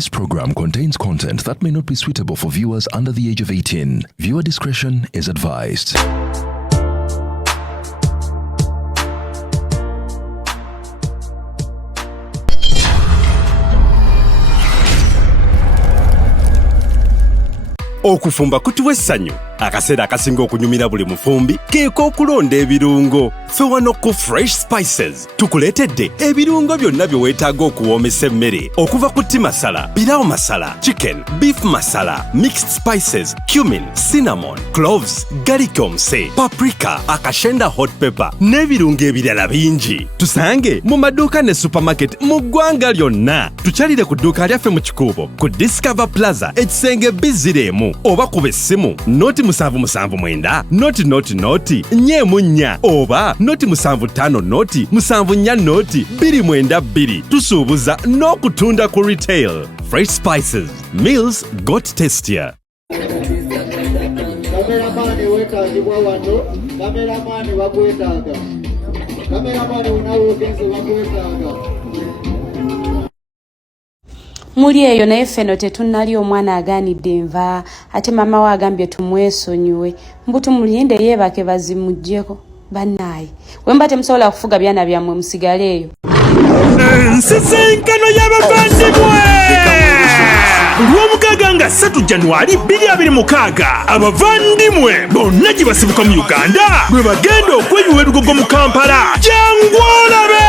This program contains content that may not be suitable for viewers under the age of 18. Viewer discretion is advised. Okufumba kutuwa essanyu akaseera akasinga okunyumira buli mufumbi keeko okulonda ebirungo ffe wano ku Fresh Spices tukuleetedde ebirungo byonna bye weetaaga okuwoomesa emmere okuva ku tea masala, pilau masala, chicken, beef masala, mixed spices, cumin, cinnamon, cloves, garlic omuse, paprika, akashenda hot pepper n'ebirungo ebirala bingi. Tusange mu maduuka ne supermarket mu ggwanga lyonna. Tukyalire ku dduuka lyaffe mu Kikuubo ku Discover Plaza ekisenge B0 oba kuba essimu noti 779 noti nyemunya oba noti 75 noti 74 noti 292. Tusuubuza n'okutunda ku retail. Fresh Spices, meals got tastier. Kameramani wekagibwa wano, kameramani wakwetaaga, kameramani unawogenze wakwetaaga. Muli eyo naye ffeno tetunnali omwana agaanidde enva ate mama we agambye tumwesonyiwe mbu tumulinde yeebake bazimuggyeko bannaaye wemba temusobola kufuga byana byammwe musigale eyo. Nsisinkano y'abavandimwe Olw'omukaaga nga 3 January 2026 abavandimwe bonna gye basibuka mu Uganda bwe bagenda okweyiwa ebigogo mu Kampala. Jangu olabe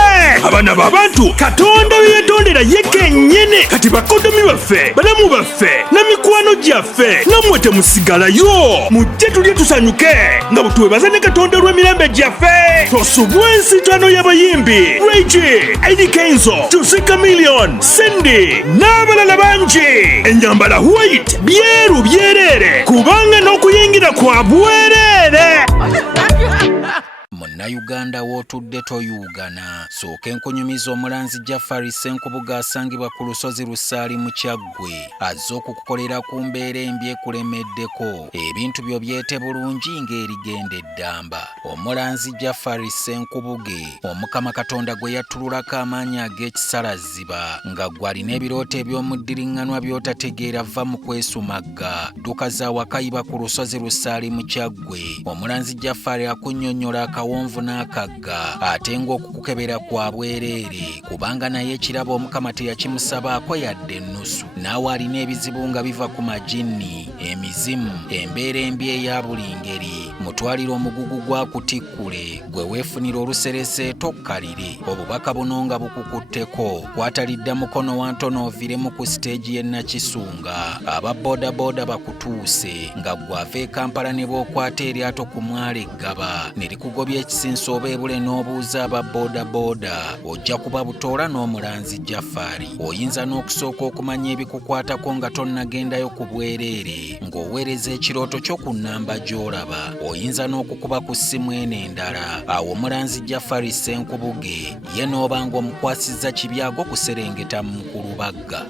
abaana b'abantu Katonda bye yetondera ye kennyini kati bakodomi baffe balamu baffe ne mikwano gyaffe nammwe temusigalayo mujje tulye tusanyuke nga bwe twebaza ne Katonda olw'emirembe gyaffe. Tosubwa ensitano y'abayimbi Reggie, Eddie Kenzo, Juicy Chameleon, Cindy n'abalala bangi. Enjambala white byeru byerere kubanga n'okuyingira kwa bwerere. Munnayuganda w'otudde toyugana sooka enkunyumiza omulanzi Jafari Senkubuga asangibwa ku lusozi Lusaali mu Kyaggwe azze okukukolera ku mbeera embi ekulemeddeko ebintu byo byete bulungi ng'erigenda eddamba. Omulanzi Jafari Senkubuge Omukama Katonda gwe yattululako amaanyi ag'ekisalaziba nga gw'alina ebirooto eby'omuddiringanwa by'otategeera va mu kwesumagga dduka za wakayiba ku lusozi Lusaali mu Kyaggwe. Omulanzi Jafari akunnyonnyola akawonvu n'akagga ate ng'okukukebera kwa bwereere kubanga naye ekirabo Omukama teyakimusabaako yadde ennusu. Naawe alina ebizibu nga biva ku majinni, emizimu, embeera embi eya buli ngeri. Mutwalire omugugu gwa kutikkule gwe weefunira oluserese tokkalire. Obubaka buno nga bukukutteko kwatalidda mukono wa ntono oviremu ku siteegi y'e Nakisunga. Aba bodaboda bakutuuse nga gwava e Kampala ne bw'okwata eryato ku mwalo Eggaba ne likugobya ekisinsa oba ebule n'obuuza aba bodaboda ojja kuba butoola n'omulanzi Jafari. Oyinza n'okusooka okumanya ebikukwatako nga tonnagendayo ku bwereere ng'oweereza ekirooto kyo ku nnamba gy'olaba. Oyinza n'okukuba ku ssimu eno endala. Awo omulanzi Jafari Senkubuge ye n'oba ng'omukwasizza kibyago kuserengeta mu Kulubagga.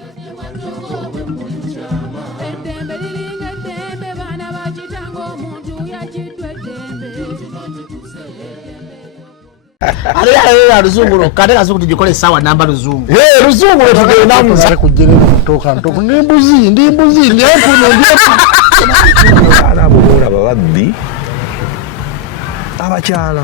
Ale luzungu kade kazuku tujikole sawa namba luzungu. Luzungu tugenda musa kujere kutoka ntoku ndimbuzi ndefu ana bora babaddi abakyala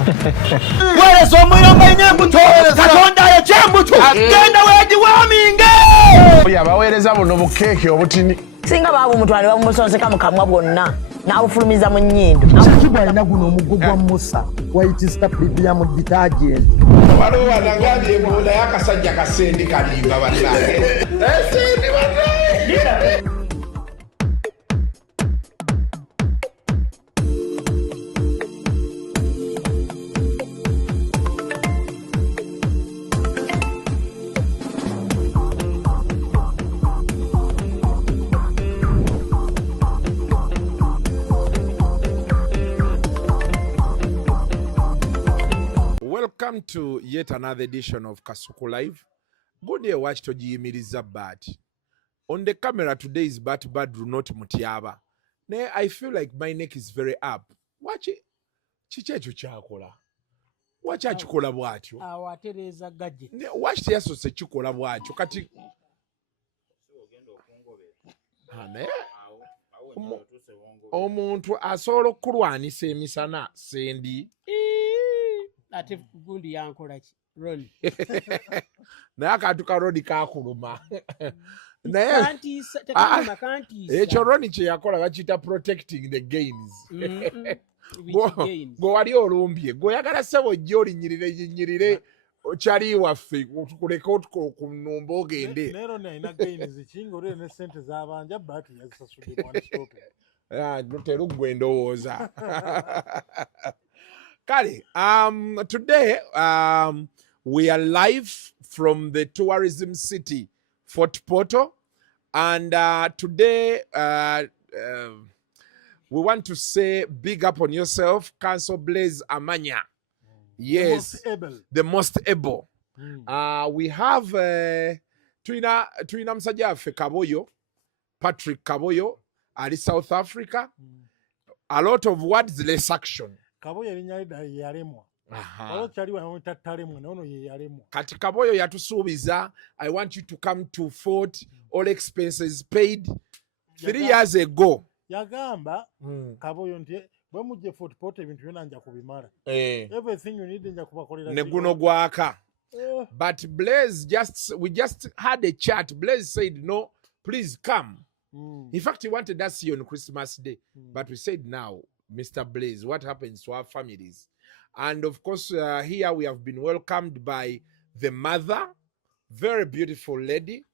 wele somuyomba inyembuto Katonda ya kyembuto genda wedi waminge yabaweereza buno bukeke obutini singa babu mutwale bamusonseka mukamwa bwonna n'abufulumiza mu nnyindo. Kibwa alina guno omugo gwa Musa white star premium detergent. waliwo wanangali ebola yakasajja kasendi kalimba bannange esendi bannange. Welcome to yet another edition of Kasuku Live. Good day, watch to Jimiriza Bat. On the camera today is Badru, not Mutiaba. I feel like my neck is very up. Watch it. Chichechu chakola. Watch achikola bwatyo. Awatereza gaje. Watch yaso se chikola bwatyo. Kati omuntu asobola okulwanisa emisana sendi ate gundi yankola ki Ronnie naye akantu ka Ronnie kakuluma naye ekyo Ronnie kye yakola bakiyita protecting the gains gwe wali olumbye gwe oyagala ssebo ojja olinyirire okyali waffe tukuleke okunumba ogende teruggwe ndowooza kale today we are live from the tourism city Fort Portal, and today we want to say big up on yourself, Council Blaze Amanya. Yes, the most able. We have Twina Msajja waffe Kaboyo, Patrick Kaboyo, ali South Africa. A lot of words, less action. Kaboyo yalemwa. Kati Kaboyo yatusuubiza, I want you to come to Fort, all expenses paid 3 years ago. Yagamba Kaboyo nti bwe mujje Fort Portal ebintu byonna nja kubimala. Everything you need nja kubakolera. Ne guno gwaka. But Blaze we just had a chat. Blaze said no, please come. In fact, he wanted us here on Christmas Day, but we said now, Mr. Blaze, what happens to our families? And of course, here we have been welcomed by the mother, very beautiful lady.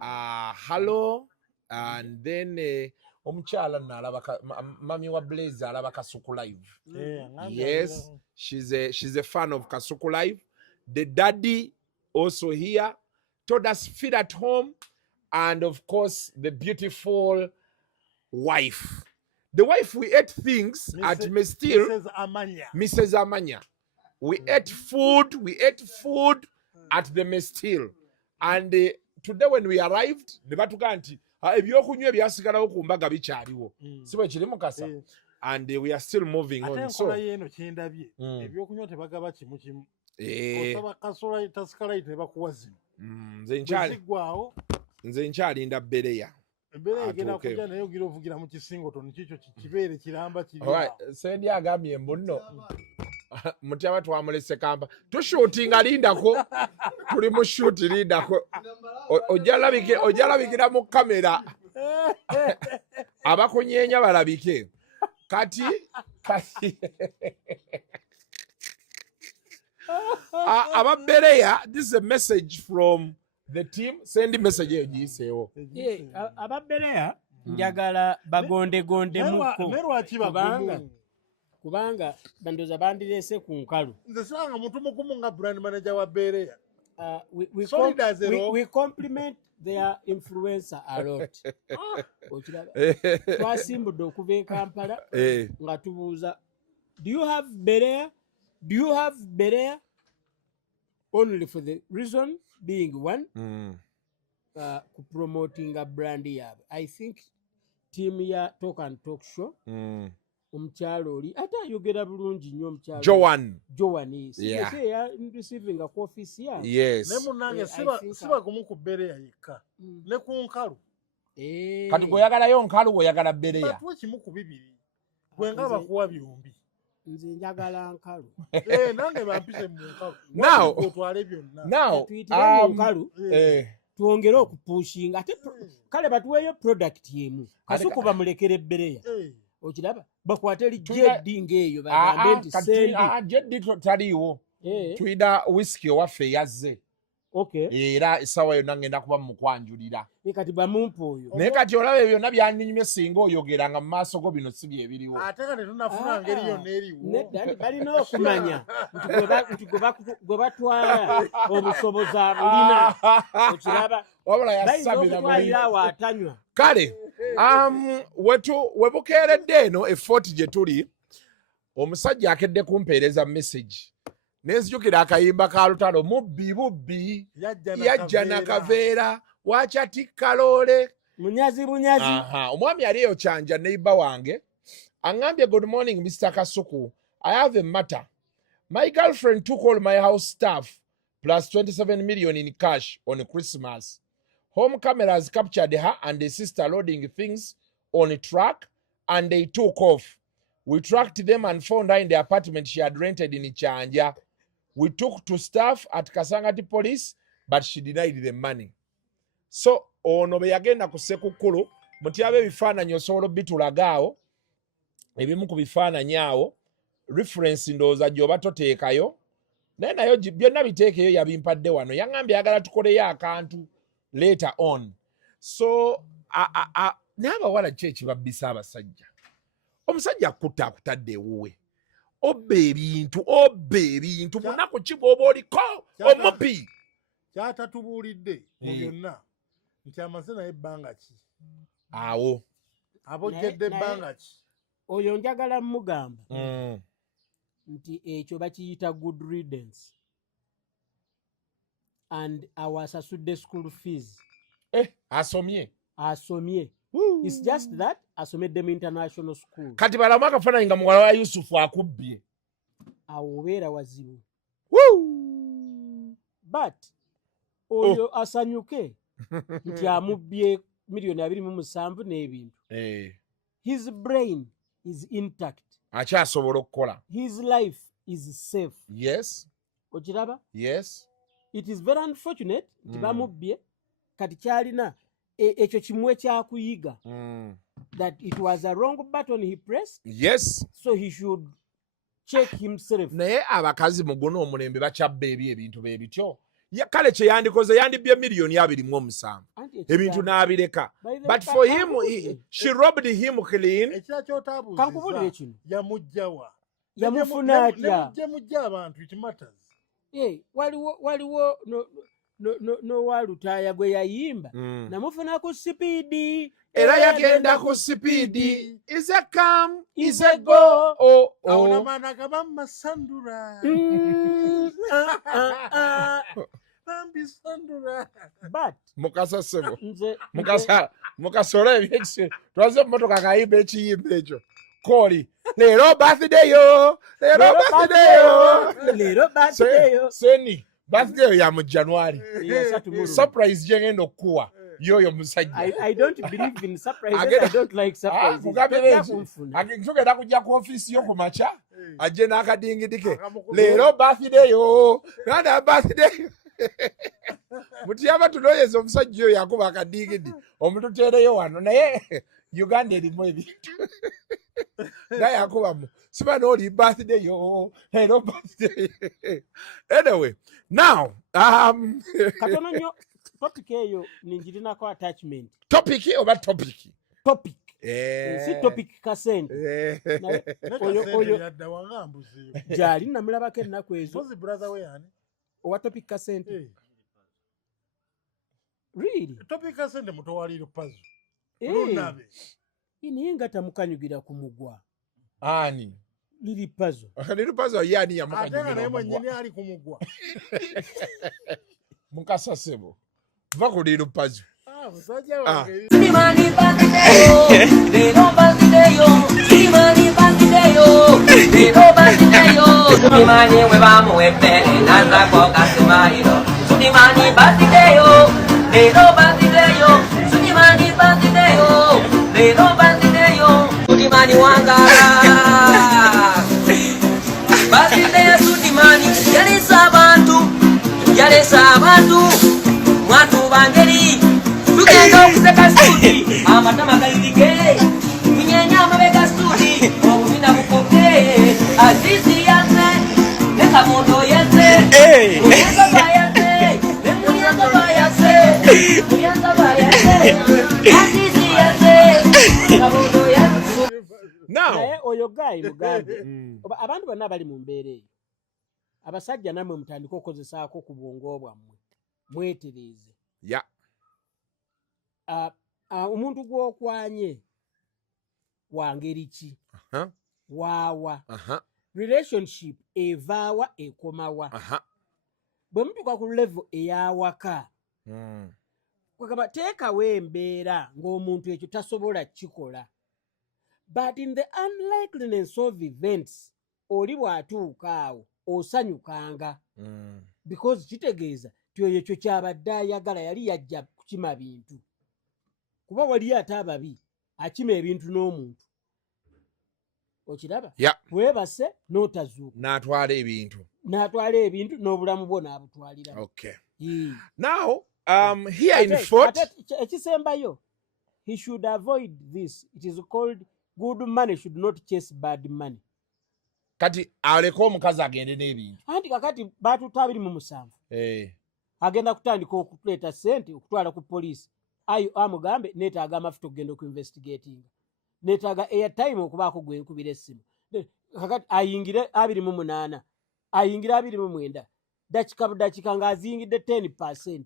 Hello, and then omukyala nalabaka mami wa Blaze alaba Kasuku Live. Yes, she's a fan of Kasuku Live. The daddy also here told us feel at home, and of course the beautiful wife. The wife, we ate things at Mestil. Mrs. Amanya. We ate food at the Mestil. And today when we arrived, ne batuga nti ebyokunywa ebyasigalawo ku mbaga bikyaliwo. Si bwe kiri mukasa. And we are still moving on. So yeno kyendabye. Ebyokunywa tebagaba kimu kimu. Osaba kasola tasikala ite bakuwa zino. Nze nkyalinda Bereya. Bebe egenda kujja naye ogira ovugira mu kisingo tono kikyo kibeere kiramba kiri. Sendi agambye mbuno mutyaba twamulese kamba tushootinga lindako tuli mu shoot lindako ojalabikira mu kamera abakunyeenya balabike kati Ababereya, this is a message from the team. Send the message egiyiseewo. Ababereya njagala bagonde muko kubanga bandoza bandirese ku nkalu. Nze sanga muntu mukumu nga brand manager wa Bereya. We compliment their influencer a lot. Twasimbudde okuva e Kampala nga tubuuza, do you have Bereya? Do you have Bereya? Only for the reason being one, promoting a brand yaabwe. I think team ya Talk and Talk Show. Omukyalo oli ate ayogera bulungi nnyo omukyalo. Joan is. Yeah. Receiving a coffee here. Yes. Ne munange siba kumu ku Bereya yekka. Ne ku nkalu. Kati goyagalayo nkalu goyagala Bereya. Batwe kimu ku bibiri. Gwe nga bakuwa byombi. Nze njagala nkalu. Nange bampise mu nkalu. Now nkalu. Tuongere okupushinga ate kale batuweyo product yemu. Kasuku bamulekere Bereya. Okiraba bakwate li jeddi ngeyo bagambe nti sendi jeddi taliwo tuida whisky owaffe yazze. Okay. Era esawa yonna ngenda kuba mukwanjulira. Kati bamumpo oyo. Naye kati olaba byonna byanyunyumye singa oyogeranga mu maaso go bino si byebiriwo. Ate kati tunafuna ngeri yonna eriwo. Balina okumanya nti gwe batwala obusobozi abulina. Okiraba wabula yasabira mu atanywa. Kale webukeeredde eno effort gye tuli omusajja akedde kumpeereza message. Nenzijukira akayimba ka Olutalo mubbi yajja na kaveera wachatika loole munyazi. Omwami aliyo kyanja neighbor wange angambye, good morning Mr. Kasuku, I have a matter. My girlfriend took all my house stuff plus 27 million in cash on Christmas. Home cameras captured her and the sister loading things on a truck, and they took off. We tracked them and found her in the apartment she had rented in Ichanja. We took to staff at Kasangati police, but she denied the money. So, ono be yagenda ku Sekukulu, mutyabe bifaananyi osobola bitulagaawo, ebimu ku bifaananyi awo, reference ndowooza gy'oba toteekayo, naye nayo byonna biteekeyo yabimpadde wano. Yaŋŋambye ayagala tukoleyo akantu later on. So, n'abawala ki ekibabbisa abasajja? Omusajja akutta akutadde ewuwe. Obba ebintu munaku ki bw'oba oliko omupi. Kyatatubuulidde mu byonna nti amaze naye ebbanga ki? Awo. Abojjedde ebbanga ki? Oyo njagala mugamba nti ekyo bakiyita good riddance. And awasasudde school fees. Asomye. It's just that asomeddemu international school. Kati balamu akafaananyi nga muwala wa Yusufu akubbye. Awo obeera wazibu. But oyo asanyuke nti amubbye $2.7 million n'ebintu. His brain is intact. Akyasobola okukola. His life is safe. Yes. Okiraba? Yes. It is very unfortunate nti bamubbye kati kyalina ekyo kimu ekyakuyiga. That it was a wrong button he pressed. Yes. So he should check himself. Naye abakazi mu guno omulembe bakyabba ebintu bye bityo. Kale kye yandikoze yandibbye $2.7 million. Ebintu n'abireka. But for him, she robbed him clean. Ekira ky'otaabuuziza. Kankubulire kino. Yamugjawa. Yamufuna atya. Yamugja abantu, it matters. Waliwo no walutaaya gwe yayimba. Namufuna ku sipiidi. Era yagenda ku sipiidi. Is a come, is a go. Awo namanaga bamasandura. Bambisandura. But Mukasa sebo. Mukasora ebyekise. Twaze mmotoka kayimba ekiyimba ekyo. Koli. Leero birthday yo. Seni. Birthday ya mu January. Surprise jengendo okuwa. Yoyo musajja. I don't believe in surprises. I don't like surprises. Tugenda kujja ku office yo ku macha. Ajje n'akadingidike. Leero birthday yo. Nada birthday. Mutiyaba tuloyeza omusajja oyo yakuba akadingidi. Omututeereyo wano naye Uganda erimu ebintu. Naye yakubamu. Siba n'oli birthday yo. Leero birthday. Anyway, now katono nnyo topic eyo ningirinako attachment. Topic oba topic? Topic. Si topic kasente. Oyo yadda wangambuzi. Jali namulabako ennaku ezo. Sozi brother we yani? Owa topic kasente. Really? Topic kasente mutowaliro pazo. Lunabe. Ini nga tamukanyugira ku mugwa. Ani? Liri pazo. Liri pazo yani ya mukanyugira. Ate naye mwennyini ali ku mugwa. Mukasa sebo. Va ku liri pazo. Musajja wange. Simani bandideyo. Lero bandideyo. Simani bandideyo. Lero bandideyo. Simani we bamuwebe. Nanza kwa kasimairo. Simani bandideyo. Lero bandideyo. Simani bandideyo. Lero bandideyo. Simani wangara. Bandideyo Simani. Yalesa abantu. Mwatu bangeri. Tugenda okuseka studi. Amatama galirike. Munyenya amabega studi. Obubina bukoke. Azizi yanze. Nekamondo yanze. Muyanza bayanze. Muyanza bayanze. Muyanza bayanze. Azizi yanze. Nekamondo yanze. Naye oyo gayi mugambe. Abantu bonna bali mu mbeera eyo. Abasajja namwe mutandika okukozesaako ku bwongo bwammwe. Mwetereeze. Ya. Omuntu gw'okwanye wangeri ki? Waawa. Relationship evaawa ekomawa. Bwe mutuuka ku level eyawaka. Kwagamba teekawo embeera ng'omuntu ekyo tasobola kikola. But in the unlikeliness of events, oli bw'atuuka awo osanyukanga. Because kitegeeza ti oyo ekyo kyabadde ayagala yali yajja kukima bintu kuba wali ate ababi akima ebintu n'omuntu okiraba weebase n'otazuuka n'atwala ebintu n'obulamu bwo n'abutwalira. Okay. Now here in Fort ekisembayo he should avoid this. It is called good money should not chase bad money. Kati aleko omukazi agende n'ebintu anti kakati batuta 27 agenda kutandika okuleeta sente okutwala ku poliisi amugambe neetaaga amafuta okugenda okuinvestigating neetaaga airtime okubaako gwenkubira essimu kakati ayingire 28 ayingire 29 dakika budakika ng'azingidde 10%.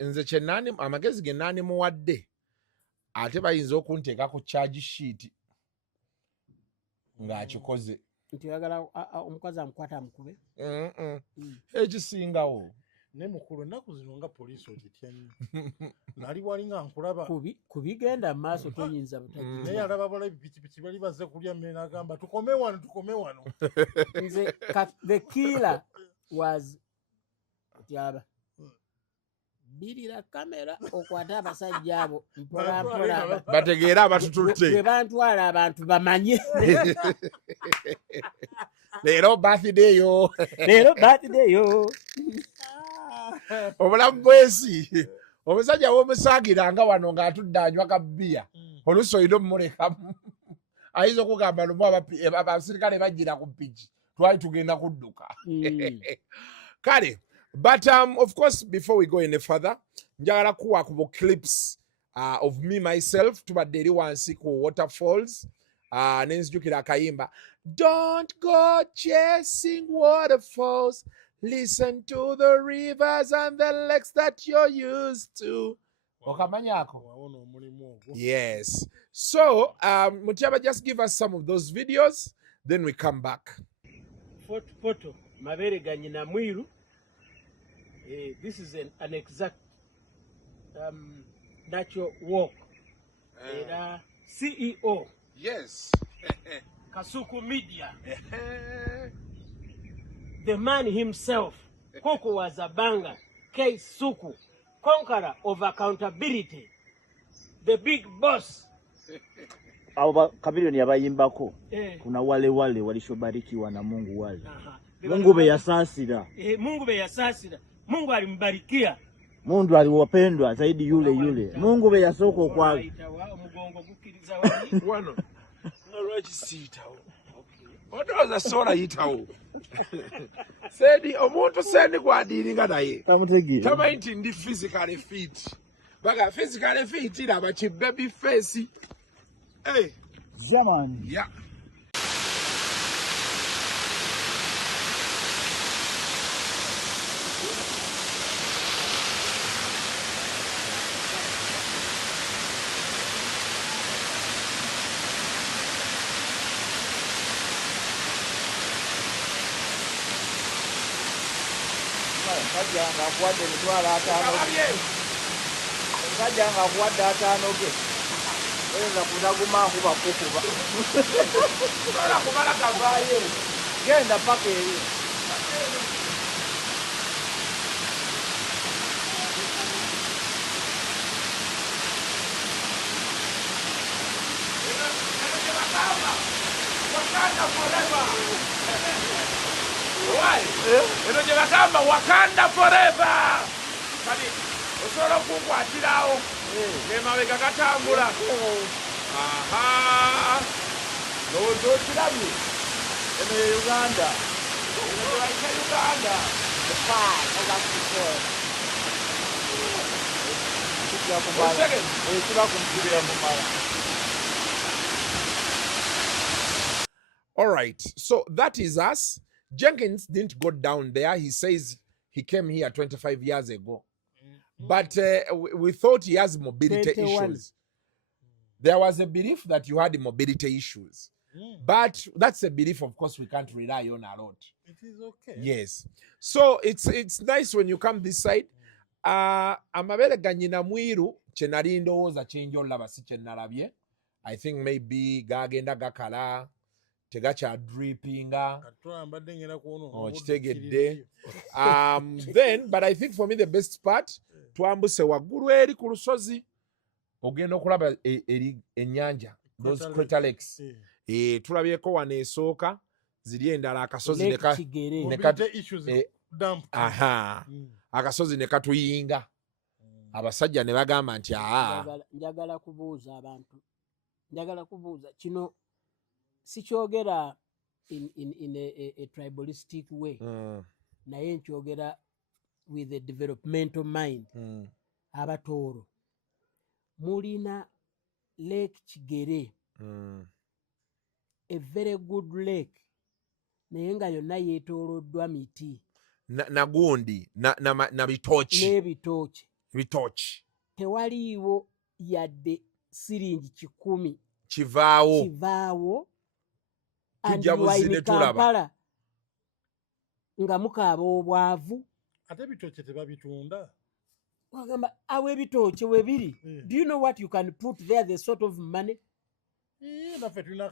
nze kyenani amagezi ge nani muwadde ate bayinza okunteeka ku charge sheet ng'akikoze nti oyagala omukazi amukwata amukube ekisingawo ne mukulu ennaku zino nga poliisi ogitya nnyo nali wali nga nkulaba kubigenda mu maaso toyinza butagi naye alaba balabi pikipiki bali bazze kulya mmere n'agamba tukome wano nze the killer was otyaba birira kamera okwata abasajja abo mpolampola bategeera abatututte bwe bantwala abantu bamanye leero birthday yo obulamu bwesi omusajja w'omusaagira wano ng'atudde anywa kabbiya oluusi olina omumulekamu ayinza okugamba lumu abasirikale bajjira ku ppiki twali tugenda kudduka kale. But of course, before we go any further, njagala kuwa kubo clips of me myself tubadde eri wansi ku waterfalls nenzijukira akayimba don't go chasing waterfalls, listen to the rivers and the lakes that you're used to. Okamanyako? Yes. So Mutiaba, just give us some of those videos, then we come back. Fort Poto mabere ganyina mwiru. This is an exact natural walk. CEO. Yes. Kasuku Media. The man himself, Koko Wazabanga, K. Suku, conqueror of accountability, the big boss. Aba kabilioni abayimbako kuna wale walishobarikiwa na Mungu wale. Mungu beyasasira. Mungu beyasasira. Mungu alimbarikia. Mungu aliwapendwa zaidi yule. Mungu beyasoko kwa. Omugongo gukiriza wali. Wano. Nalwachi sitawo. Okay. Odoza sola yitawo. Sedi omuntu sendi kwadiringa naye. Tamutegira. Tama inti ndi physically fit. Baga physically fit ila bachi baby face. Hey. Zaman. Yeah. Kajanga kuwadde mitwala 5. Kajanga kuwadde 5 ge. Oyinza kudaguma kuba kukuba. Bala kubala kavaye. Genda paka eri. Wakanda forever. Why? Eno je bakamba Wakanda forever. Kati osobola okukwatirawo nemabega gatambula. Aha. Lowooza okirabye. Eno ye Uganda. Eno ye bayita Uganda. All right, so that is us. Jenkins didn't go down there. He says he came here 25 years ago. But we thought he has mobility 21. issues. There was a belief that you had mobility issues. But that's a belief, of course, we can't rely on a lot. It is okay. Yes. So it's nice when you come this side. Amabele ganyina mwiru chenali ndowooza chenjo laba si chenalabye. I think maybe gagenda gakala tegacha drippinga. Then, but I think for me the best part twambuse waggulu eri ku lusozi ogenda okulaba ennyanja those crater lakes tulabyeko wano esooka ziri endala akasozi akasozi ne katuyinga abasajja ne bagamba nti njagala kubuuza kino sikyogera in a tribalistic way naye nkyogera with a developmental mind abatooro mulina lake Kigere a very good lake naye nga yonna yeetooloddwa miti nagundi na bitooki tewaliiwo yadde siringi 10 kivaawo tujja buzine tulaba nga mukaaba obwavu ate bitooke tebabitunda wagamba awe bitooke we biri do you know what you can put there the sort of money naffe tulina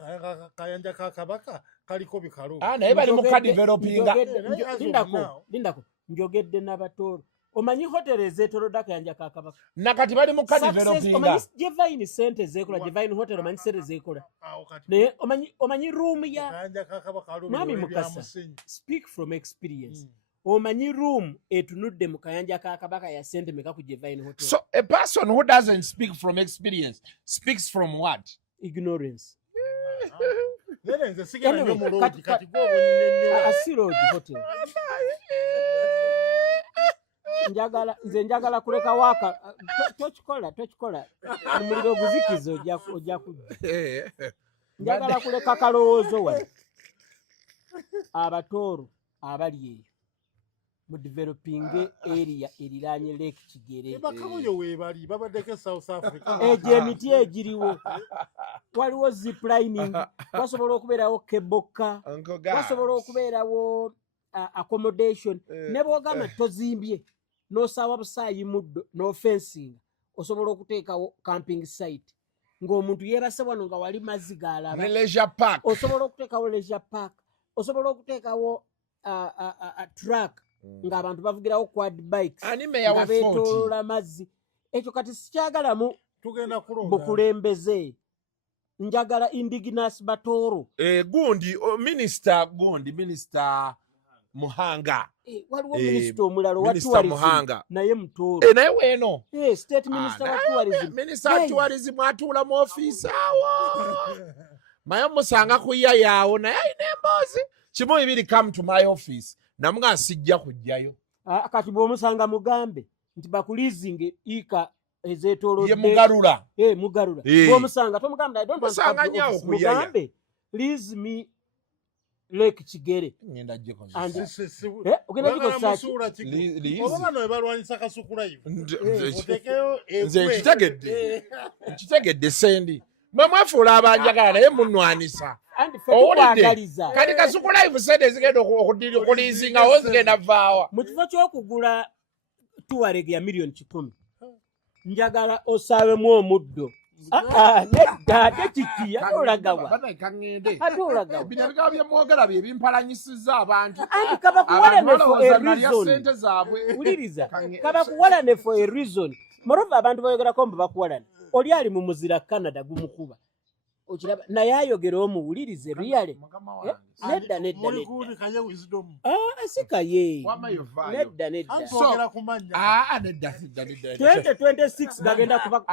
kayanja ka kabaka kaliko bikalu naye bali mu kadevelopinga lindako njogedde n'abatooro omanyi hoteli ezeetoolodde akayanja ka kabaka nakati bali mu kadevelopinga omanyi gyevayini sente zeekola gyevayini hoteli omanyi sente zeekola naye omanyi room ya akayanja ka kabaka mwami Mukasa speak from experience omanyi room etunudde mu kayanja ka kabaka ya sente meka ku gyevayini hotel so a person who doesn't speak from experience speaks from what ignorance nze sigenda nnyo mu loodi kati asiroodi hotel njagala kuleka waka tokikola omuliro guzikiza ojja kujja njagala kuleka kalowoozo wano abatooro abali eyo mu developing area eriraanye lake Kigere bakabuyo weebali babaddeko South Africa egyo emiti egiriwo waliwo ziplining wasobola okubeerawo keboka wasobola okubeerawo accommodation ne bwogamba tozimbye n'osaawa busaayi muddo n'ofensinga osobola okuteekawo camping site ng'omuntu yeebase wano nga wali mazzi gaalaba osobola okuteekawo leisure park osobola okuteekawo track ng'abantu bavugirawo quad bikes nga beetooloola mazzi ekyo kati sikyagalamu tugenda kulonda bukulembeze njagala indigenous batooro gundi minister Muhanga waliwo minisita omulala wa tourism naye mutooro naye weeno state minister wa tourism minister wa tourism atuula mu ofiisi awo maye musanga kuya yaawo naye alina emboozi kimu bibiri come to my office namuga sijja kujjayo kati bw'omusanga mugambe nti bakulizinge ika ezeetoolodde mugarula bw'omusanga tomugamba mugambe lease me lake Kigere ngenda jeko ogenda jiko oba bano balwanyisa Kasukulaivu otekeyo nze kitegedde sendi mwafuula abanjagala naye munwanisa kati Kasukulaivu sente ezigenda okulizingawo zigenda vaawa mu kifo ky'okugula tuareg ya million 10 njagala osaabemu omuddo nedda ate kiki atolagawa bino ebigabo bye mwogera bye bimpalanyisiza abantu kabakuwalane for a reason uliriza kabakuwalane for a reason moreover abantu bayogerako mbu bakuwalane oli ali mu muzira Canada gumukuba okiraba naye ayogera omuwulirize riyale nedda asikaye nedda 2026 gagenda kuba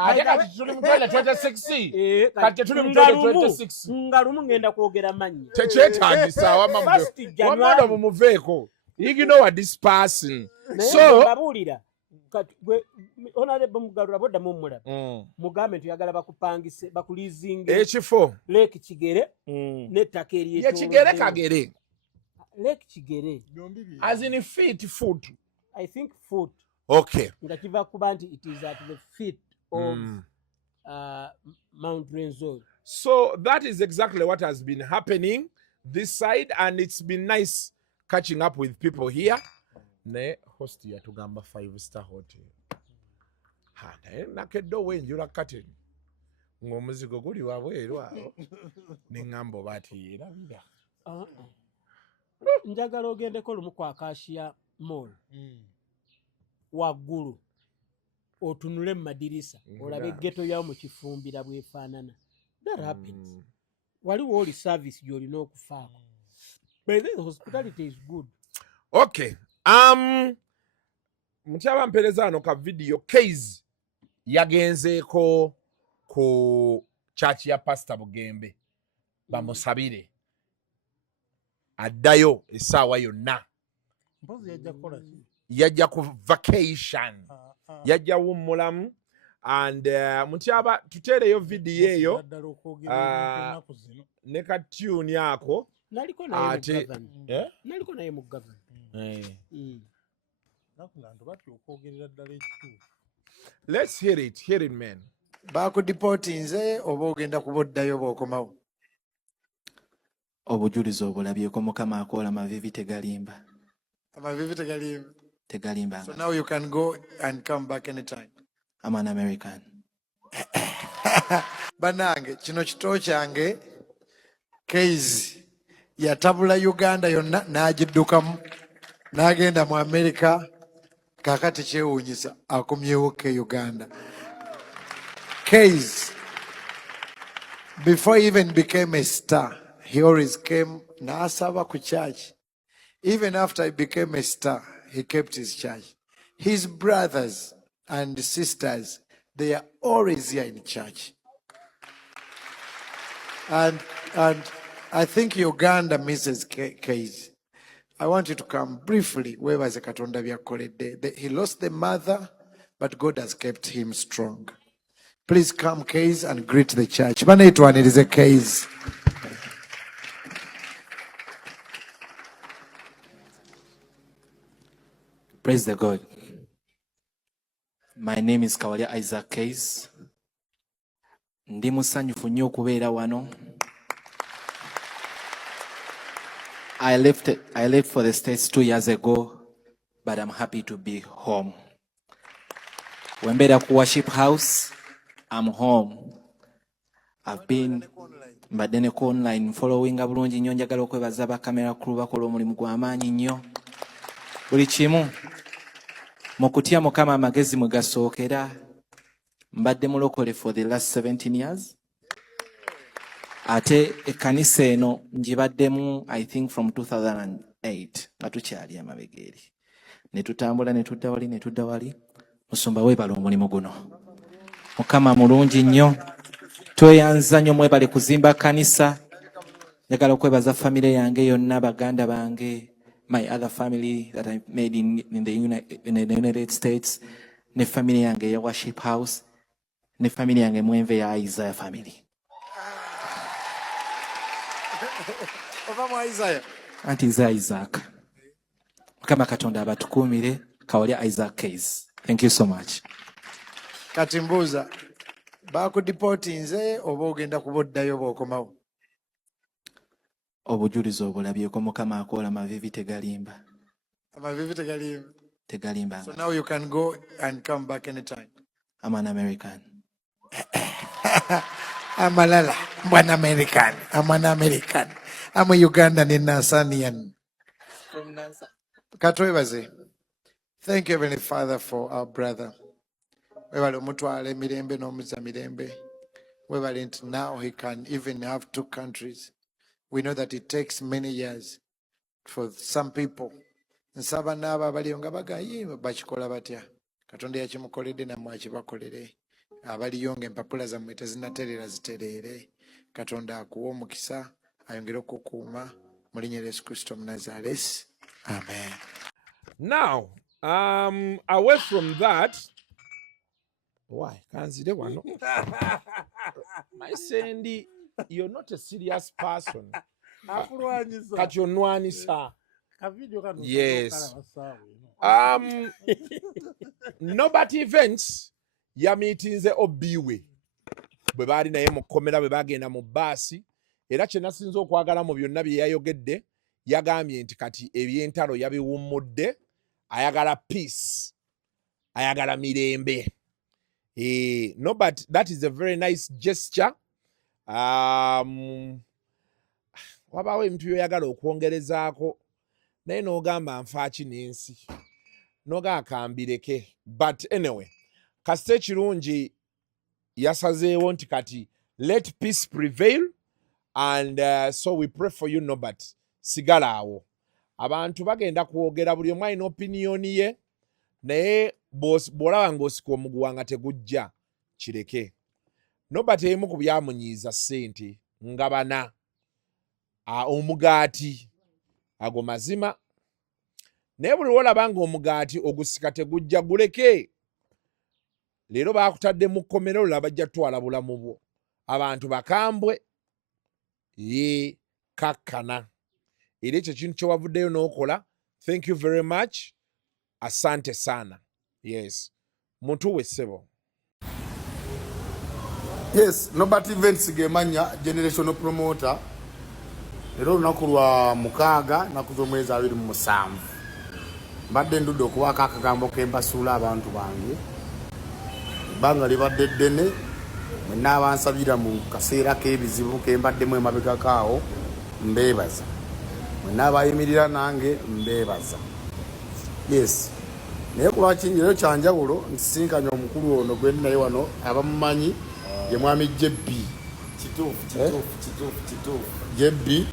nga lumu ngenda kwogera mannya tekyetagisa wamamwe mumuveeko ignore this person so babuulira kati gwe honorable mugarura boda mumulaba mugambe tuyagala bakupangise bakulizinge ekifo lake Kigere n'ettaka ye Kigere Kagere lake Kigere as in foot I think foot okay nga kiva kuba nti it is at the feet of Mount Renzori so that is exactly what has been happening this side and it's been nice catching up with people here ne host yatugamba 5-star hotel naye nakedde owenjula kateni ng'omuzigo guli wabweru awo neŋŋamba oba ati yerabira njagala ogendeko lumu kwa Acacia Mall waggulu otunule mu madirisa olabe ghetto yawo mu kifumbira bwefaanana. That happens. Waliwo oli service gy'olina okufaako. But the hospitality is good. Okay. Mukyaba mpereza ano ka video case yagenzeeko ku church ya Pastor Bugembe bamusabire addayo essaawa yonna. Mpozi yajja kukola ki? Yajja ku vacation. Yajja wummulamu and mutyaba tuteereyo video eyo ne ka tune ako naliko naye mu government. Let's hear it man. Bakudipotinze oba ogenda kuboddayo bw'okomawo? Obujulizi obulabyeko Mukama akola mavivi tegalimba. Amavivi tegalimba. Tegalimba. So now you can go and come back anytime. I'm an American. Banange kino kito kyange case yatabula Uganda yonna n'agiddukamu n'agenda mu America kakati kyewuunyisa akomyewo ke Uganda. Case before he even became a star, he always came n'asaba ku church. Even after he became a star, he kept his church. His brothers and sisters, they are always here in church. And I think Uganda misses case. I want you to come briefly. Where was the Katonda byakoledde? He lost the mother, but God has kept him strong. Please come, case, and greet the church. It is a case. Praise the God. My name is Kawalia Isaac Case. Ndi musanyufu nnyo okubeera wano. I left for the States 2 years ago, but I'm happy to be home. When mbeera ku worship house, I'm home. I've been mbadde ne online following bulungi nnyo, njagala okwebaza ba camera crew bakola omulimu gw'amaanyi nnyo. Buli kimu mu kutya Mukama amagezi mwe gasookera, mbadde mulokole for the last 17 years. Ate ekkanisa eno ngibaddemu I think from 2008 nga tukyali amabega eri. Ne tutambula ne tudda wali. Musumba weebala omulimu guno. Mukama mulungi nnyo. Tweyanza nnyo mwebale kuzimba kkanisa. Njagala okwebaza family yange yonna, baganda bange, my other family that I made in the United States, ne family yange ya worship house, ne family yange mwenve ya Isaiah family. Isaiah. Anti Isaac. Mukama Katonda abatukuumire. Kawalia Isaac Case. Thank you so much. Katimbuza. Bakudipotinze oba ogenda kuboddayo bw'okomawo? Obujulizi obulabyeko Mukama akola mavivi tegalimba. Amavivi tegalimba. Tegalimba. So now you can go and come back anytime. I'm an American. I'm an American. I'm an American. I'm a Ugandan and Nasanian. From Nasa. Katwebaze. Thank you, Heavenly Father, for our brother. Webale omutwale mirembe n'omuza mirembe. Webale now he can even have 2 countries. We know that it takes many years for some people. Nsaba n'abo abaliyo nga bagayimba bakikola batya. Katonda yakimukoledde nammwe akibakolere. Abaliyo ng'empapula zammwe tezinatereera zitereere. Katonda akuwa omukisa ayongere okukuuma mu linnya lya Yesu Kristo Omunazaalesi. Amen. Now, away from that, why? Kanzide wano. My Sandy, you're not a serious person. Kati onwanisa. Yes. Nobody events ya meetinze obiwe. Bwe baali naye mu kkomera bwe bagenda mu baasi. Era kye nasinza okwagala mu byonna bye yayogedde, yagambye nti kati ebyentalo yabiwummudde, ayagala peace, ayagala mirembe. No, but that is a very nice gesture. Wabaawo ebintu byoyagala okwongerezaako naye n'ogamba nfaaki n'ensi n'ogamba kambireke. But anyway, kasite ekirungi yasazeewo nti kati let peace prevail and so we pray for you Norbert sigala awo abantu bagenda kwogera buli omu alina opiniyoni ye naye bw'olaba ng'osika omuguwa nga tegujja kireke Norbert emu ku byamunyiiza ssente nga bana omugaati ago mazima naye buli lwolaba nga omugaati ogusika tegujja guleke leero baakutadde mu kkomero lula bajja twala bulamu bwo abantu bakambwe ye kakkana era ekyo kintu kyewavuddeyo n'okola thank you very much asante sana yes mutuwe ssebo yes Norbert Events gemanya generational promoter leero olunaku lwa 6 naku z'omwezi 27 mbadde ndudde okubaako akagambo kembasuula abantu bange ebbanga libadde ddene mwenna abansabira mu kaseera k'ebizibu kembaddemu emabega kaawo mbeebaza mwenna abayimirira nange mbeebaza yes naye ku lwaki leero kyanjawulo nsisinkanya omukulu ono gwe naye wano abamumanyi ye mwami Jebbi Jebbi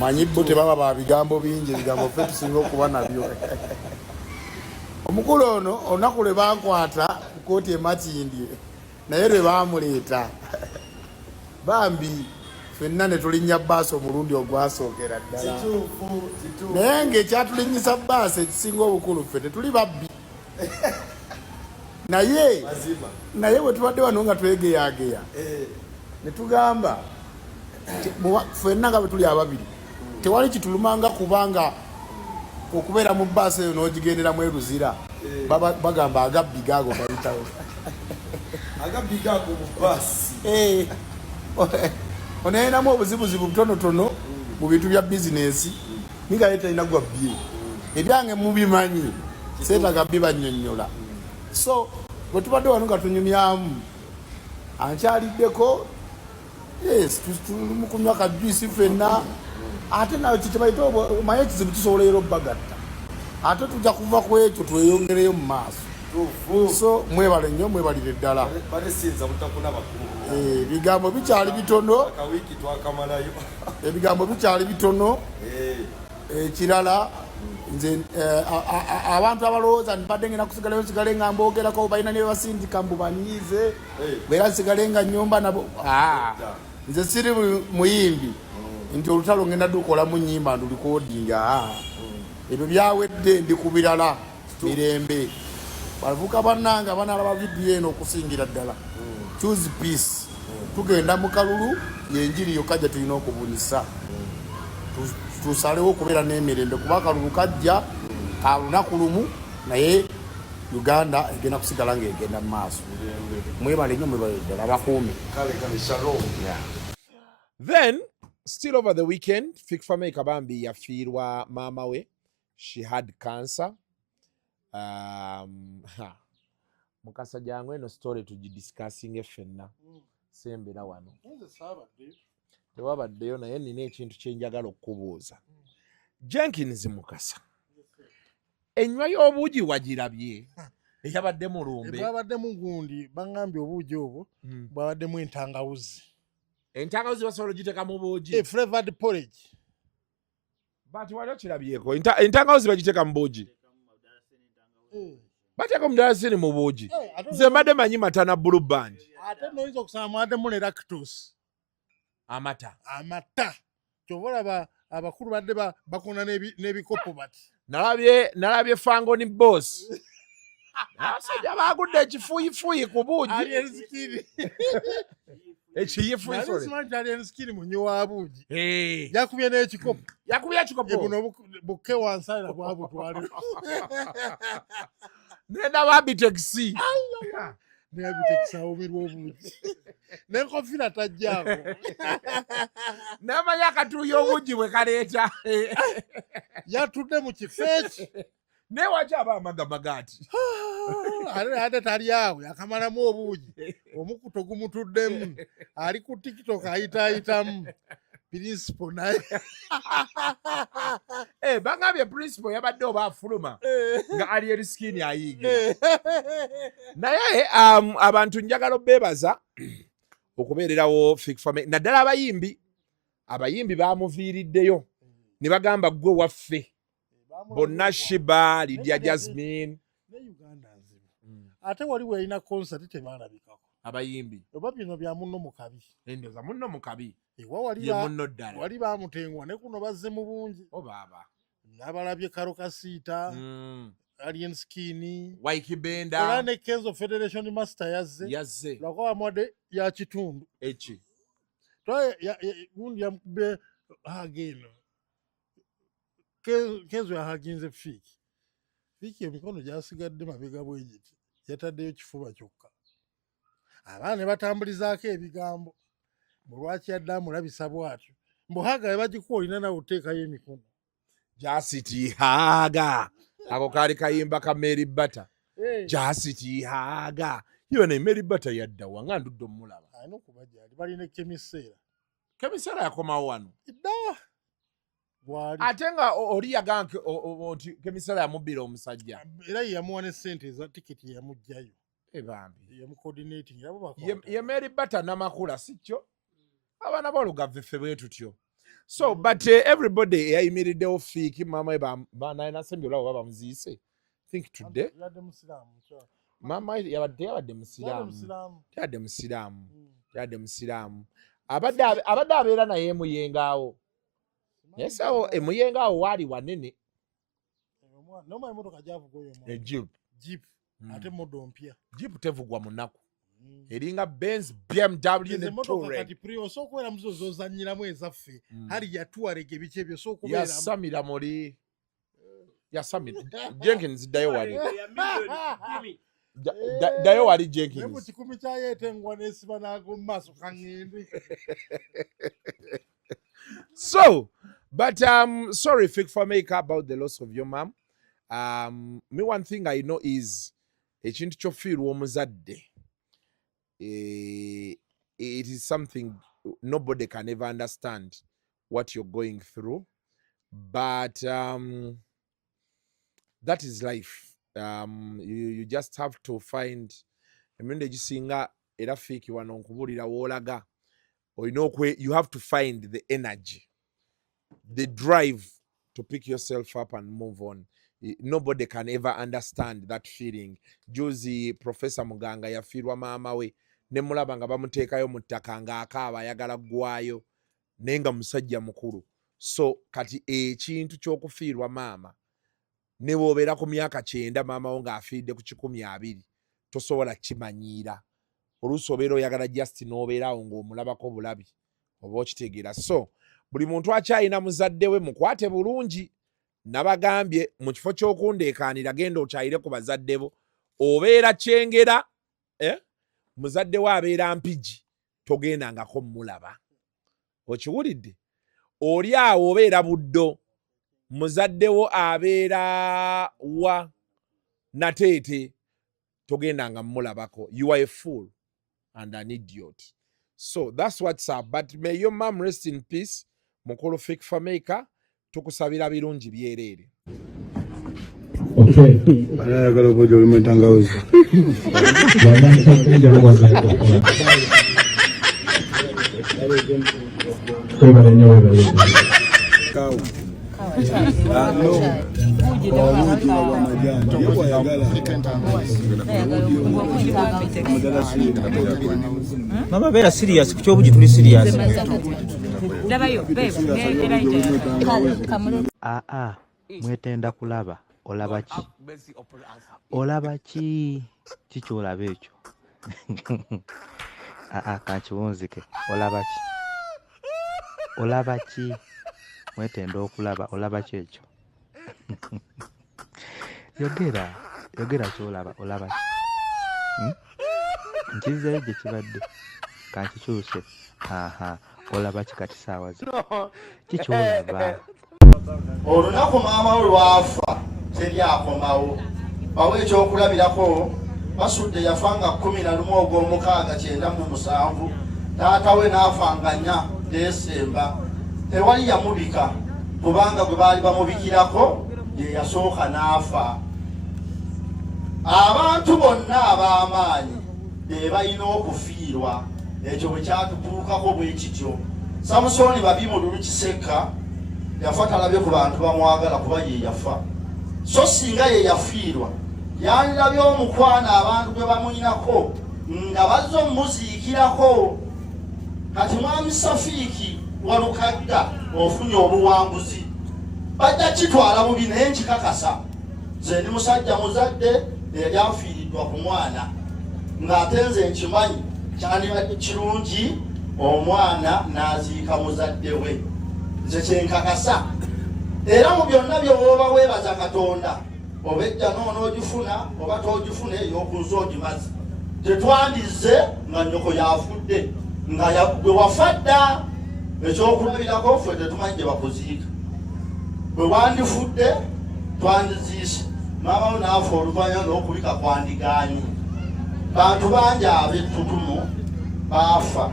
manyi bo tebaba ba bigambo bingi ebigambo ffe tusinga okuba nabyo omukulu ono olunaku lwe bankwata ku kooti emakindi naye lwe baamuleeta bambi ffenna ne tulinnya bbaasi omulundi ogwasookera ddala naye ng'ekyatulinnyisa bbaasi ekisinga obukulu ffe tetuli babbi naye bwe tubadde wano nga twegeyageya ne tugamba ffenna nga bwe tuli ababiri tewali kitulumanga kubanga okubeera mu bbaasi eyo n'ogigenderamu eruzira bagamba agabbi gaago bayitawo agabbi gaago mu bbaasi onayinamu obuzibuzibu butonotono mu bintu bya bizinesi ninga ye talina gwabbye ebyange mubimanyi seetaga bibannyonnyola so bwe tubadde wano nga tunyumyamu ankyaliddeko yes tuli kunywa kajuisi ffenna ate nayo kitebaite omaye ekizibu kisobola era obbagatta ate tujja kuva ku ekyo tweyongereyo mu maaso so mwebale nnyo mwebalire ddala ebigambo bikyali bitono ebigambo bikyali bitono ekirala nze abantu abalowooza mbadde ngenda kusigalayo nsigale nga mboogerako balina ne basindika mbu banyiize beera nsigale nga nnyomba nabo nze siri muyimbi nti olutalo ngenda dukolamu nnyimba ndulikoodinga ebyo byawedde ndi ku birala mirembe bavuka bannanga banalaba vidiyo eno okusingira ddala choose peace tugenda mu kalulu yenjiri yokka gye tulina okubunyisa tusalewo okubeera n'emirembe kuba akalulu kajja ka lunaku lumu naye Uganda egenda kusigala ng'egenda mu maaso mwebale nnyo mwebale ddala bakuumi then still over the weekend Fikfame Kabambi yafiirwa maama we she had cancer mukasa jangu eno story tugidiscussing effenna sembera wano tewabaddeyo naye nina ekintu kyenjagala okubuuza Jenkins Mukasa enywa y'obuugi wagirabye eyabadde mu lumbe bwabaddemu gundi bangambye obuugi obwo bwabaddemu entangawuzi basobola ogiteeka mu buugi flavored porridge bati wali okirabyeko entangawuzi bagiteeka mu buugi bateeka omudalasini mu buugi nze mbadde manyi mata na blue band ate noyinza okusanga mwaddemu ne lactose amata kyova olaba abakulu badde bakona n'ebikopo bati nalabye fangoni boss abasajja bagudde ekifuuyifuuyi ku buugi ekiyifuuyifuuyi munyi wa buugi yakubye n'ekikopo buno bukke wansalira bwabutwaliro nenda Abitex awumirwa obuugi n'enkofiira tajjaako namanya akatuuya obuugi bwe kaleeta yatudde mu kifo eki naye waki aba amagamagaati ate tali awo yakamalamu obuugi omukuto gumutuddemu ali ku TikTok ayitaayitamu principal naye bangambye principal yabadde oba afuluma nga ali eriskini ayiigira naye abantu njagala beebaza okubeererawo fikfame naddala abayimbi bamuviiriddeyo ne bagamba gwe waffe bonna Shiba Lydia Jasmine ne Uganda nzibu ate wali weerina concert tebalabikako abayimbi oba bino bya munno mukabi endoza munno mukabi wali bamutengwa ne kuno bazze mu bungi obaaba nabalabye Karo Kasiita Alien Skinny Waikibenda era ne Kenzo Federation Master yazze lwako amwade ya kitundu echi gundi yamube ageno Kenzo yahaginze Fiki emikono gyasigadde mabega bwegiti yataddeyo kifuba kyokka abaana ne batambulizaako ebigambo mulwaki yadde amulabisa bwatyo mbuhaga bagikuwa olina nawe oteekayo emikono jasitihaga ako kaali kayimba ka Mary Butter jasitihaga iyo ne Mary Butter yaddawa nga ndudde omulaba alina okuba gyali balina kemiseera yakomawo wano bwali ate nga oli yaganke nti kemiseera yamubbira omusajja era yamuwa ne ssente eza tiketi yamugjayo ebambi yamucoordinating ye Mary Butter namakula sikyo abaana b'olugave ffe bwe tutyo so but everybody eyayimiriddewo fiiki maama nasembi olabo baba muziise think today maama yabadde musiraamu abadde abeera naye emuyengaawo yesawo emuyengaawo waali wanene noma emotoka gyavuga oyo jeep ate modo mpya jeep tevugwa munaku eringa Benz BMW ne Touareg kati Prius so kubeera muzo zanyiramu ezaffe hali ya Touareg ebice ebyo so kubeera yasamira muri yasamira Jenkins dayo wali dayo wali Jenkins nemu kikumi kya yetengwa nesiba nago maso kangende so but sorry Fik Fameka about the loss of your mom. Me one thing I know is ekintu kyofiirwa omuzadde it is something nobody can ever understand what you're going through, but that is life. You just have to find emirundi egisinga era Fiiki wano nkubulira woolaga you have to find the energy, the drive to pick yourself up and move on. Nobody can ever understand that feeling. Juzi Professor Muganga yafiirwa maama we ne mulaba nga bamuteekayo mu ttaka ng'akaaba ayagala ggwayo naye nga musajja mukulu. So kati ekintu ky'okufiirwa maama ne bw'obeera ku myaka 9 maama wo ng'afiiridde ku 20 tosobola kimanyiira. Oluusi obeera oyagala just n'obeeraawo ng'omulabako bulabi oba okitegeera. So buli muntu akyalina muzadde we mukwate bulungi. Nabagambye mu kifo ky'okundeekaanira genda okyayire ku bazadde bo. Obeera kyengera muzadde we abeera mpigi togendangako mulaba. Okiwulidde? Oli awo obeera buddo muzadde wo abeera wa nateete togendanga mulabako. You are a fool and an idiot. So that's what's up. But may your mom rest in peace. Mukulu Fik Fameka tukusabira birungi byereere. Ayagala okuja oli mwetangawuzi. Mama beera serious kukyobuji tuli serious. Mwetenda kulaba olaba ki? Olaba ki? Kikyolaba ekyo? Kankiwunzike. Olaba ki? Olaba ki? Mwetenda okulaba olaba ki ekyo? Yogera kyolaba olaba ki? Nkizeeyo gye kibadde. Kankikyuse. Olaba ki kati saawa zino? Kikyolaba. Olunaku maama olwafa teryakomawo. Bawe ekyokulabirako basudde yafanga 11 ogw'omukaaga 97. Taata we n'afa nga 4 Desemba tewali yamubika kubanga gwe baali bamubikirako ye yasooka n'afa. Abantu bonna ab'amaanyi be balina okufiirwa. Ekyo bwe kyatutuukako bwe kityo. Samusoni babi mu Lulukisekka yafa talabye ku bantu bamwagala kuba ye yafa. So singa ye yafiirwa yandilabye omukwana abantu gwe bamulinako nga bazze omuziikirako. Kati mwami Safiiki Walukagga ofunye obuwanguzi bajja kitwala bubi naye nkikakasa nze ndi musajja muzadde eyali afiiriddwa ku mwana ng'ate nze nkimanyi kyandibadde kirungi omwana n'aziika muzadde we, nze kyenkakasa. Era mu byonna by'oba weebaza Katonda oba ejja n'onoogifuna oba toogifuna ey'okunze ogimaze. Tetwandize nga nnyoko yafudde nga gwe wafa dda. Ekyokulabirako ffe tetumanyi gye bakuziika. Bwe wandifudde twandiziise maama wo naafa oluvannyuma n'okubika kwandigaanyi. Bantu bangi ab'ettutumu baafa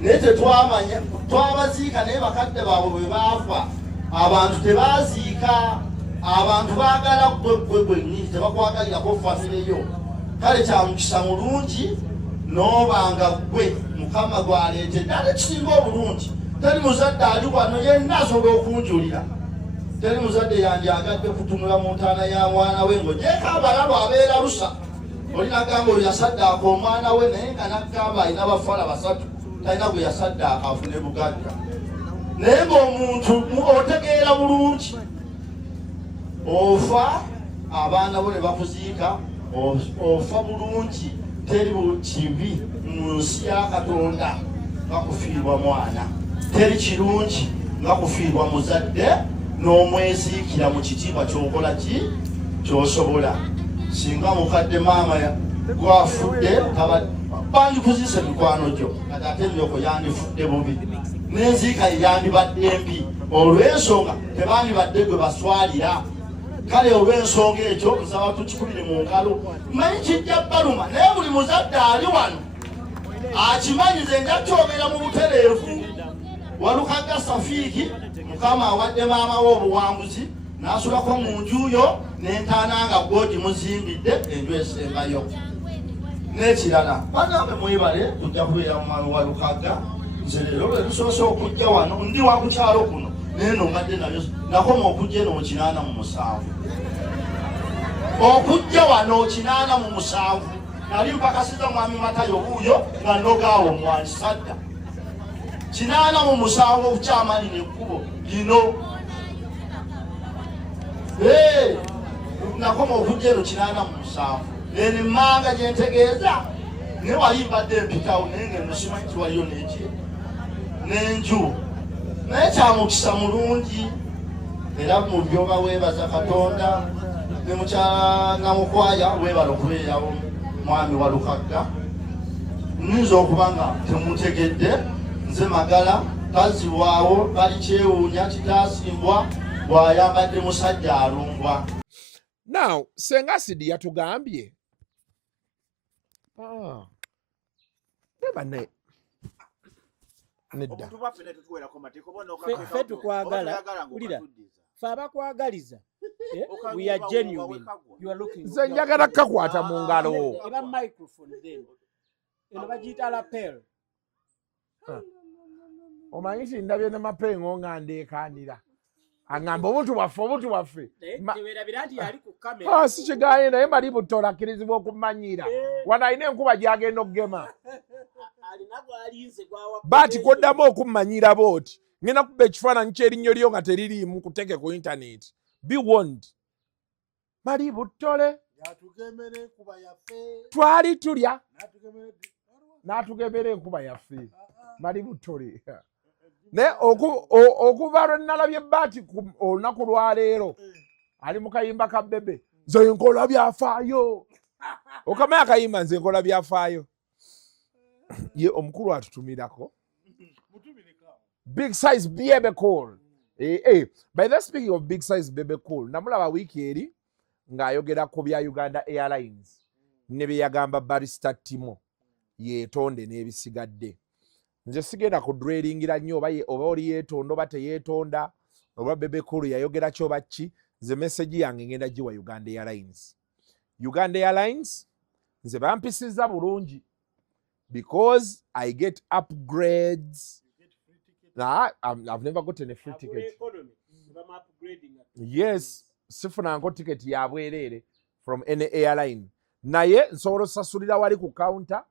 naye tetwamanya twabaziika naye bakadde baabwe bwe baafa abantu tebaaziika. Abantu baagala gwe gwennyini tebakwagalirako famireyo. Kale kya mukisa mulungi n'obanga gwe Mukama gw'aleetedde ate kisinga obulungi. Teri muzadde ali wano yenna asobola okunjulira. Teri muzadde yandyagadde kutunula mu ntaana ya mwana we ng'ogyeko abalalo abeera Lusa. Oli nagamba oyo yasaddaaka omwana we naye nga nagamba alina bafala basatu talina gwe yasaddaaka afune bugagga. Naye ng'omuntu otegeera bulungi ofa abaana bo ne bakuziika ofa bulungi. Teri kibi mu nsi ya Katonda nga kufiirwa mwana. Teri kirungi nga kufiirwa muzadde n'omweziikira mu kitiibwa ky'okola ki ky'osobola. Singa mukadde maama gwafudde bandikuziise mikwano gyo kati ate nnyoko yandifudde bubi n'enziika ye yandibadde mbi olw'ensonga tebandibadde gwe baswalira. Kale olw'ensonga ekyo nsaba tukikubire mu ngalo. Manyi kijja baluma naye buli muzadde ali wano akimanyize nja kyogera mu butereevu. Walukagga Safiiki Mukama awadde maama we obuwanguzi n'asulako mu nju yo n'entaana nga gw'ogimuzimbidde enju esembayo. N'ekirala banambe mwebale tujja kubeera mu mwami Walukagga. Nze leero lwe lusoose okujja wano ndi wa ku kyalo kuno naye nombadde nabyo nakoma okujja eno 87. Okujja wano 87 nali mpakasiza mwami Matayo buuyo nga nogaawo omwanyi sadda 87 okukyamalira ekkubo lino. Nakoma okujja eno 87 emmanga gye ntegeeza naye wali mbadde mpitawo naye nga nosimanyi kiwaliyo n'eki n'enju. Naye kyamukisa mulungi era mu byoba weebaza Katonda ne mukyala Namukwaya weebala okubeerawo mwami Walukagga. Nnyinza okuba nga temutegedde nze Magala tazibwawo bali kyewuunya kitaasimbwa bw'ayambadde musajja alungwa. Now senga Sidi yatugambye ne nedda ffe tukwagala ulira ffe abakwagaliza we are genuine. You are looking nze njagala kakwata mu ngalo era microphone then eno bagiyita lapel. Omanyi nti ndabye ne mapengo nga ndeekaanira agamba obuntu bwaffe si kigaanye naye mali butola akkirizibwa okumanyira wano alina enkuba gyagenda okugema baati koddamu okummanyira booti ngenda kuba ekifaananyi ky'erinnyo lyo nga teririimu kuteke ku intaneti. Be warned. Mali butole twali tulya n'atugemera enkuba yaffe mali butole. Naye okuva lwe nalabye Baati ku olunaku lwaleero ali mu kayimba ka Bebe nze nkola byafaayo. Okamanya akayimba nze nkola byafaayo ye omukulu atutumirako big size Bebe call. By the speaking of big size Bebe call namulaba wiiki eri ng'ayogera ku bya Uganda Airlines ne bye yagamba Barrister Timo yeetonde n'ebisigadde. nze sigenda kudwelingira nnyo oba oli yeetonda oba teyeetonda oba Bebe kulu yayogera kyoba ki. Nze message yange ngenda giwa Uganda Airlines. Uganda Airlines nze bampisizza bulungi because I get upgrades. Nah, I've never gotten a free ticket. Yes, sifunanko ticket ya bwerere from any airline. Naye nsobola osasulira wali ku counter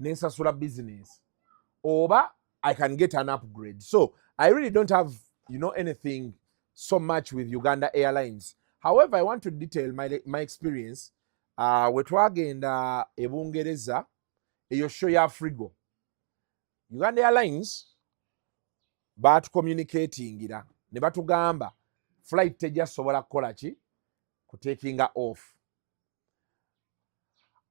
nensasula business. Oba I can get an upgrade. So I really don't have, anything so much with Uganda Airlines. However, I want to detail my experience. Wetwagenda ebungereza eyo show ya Frigo. Uganda Airlines batucommunicatingira ne batugamba flight tejasobola kukola ki kutekinga off.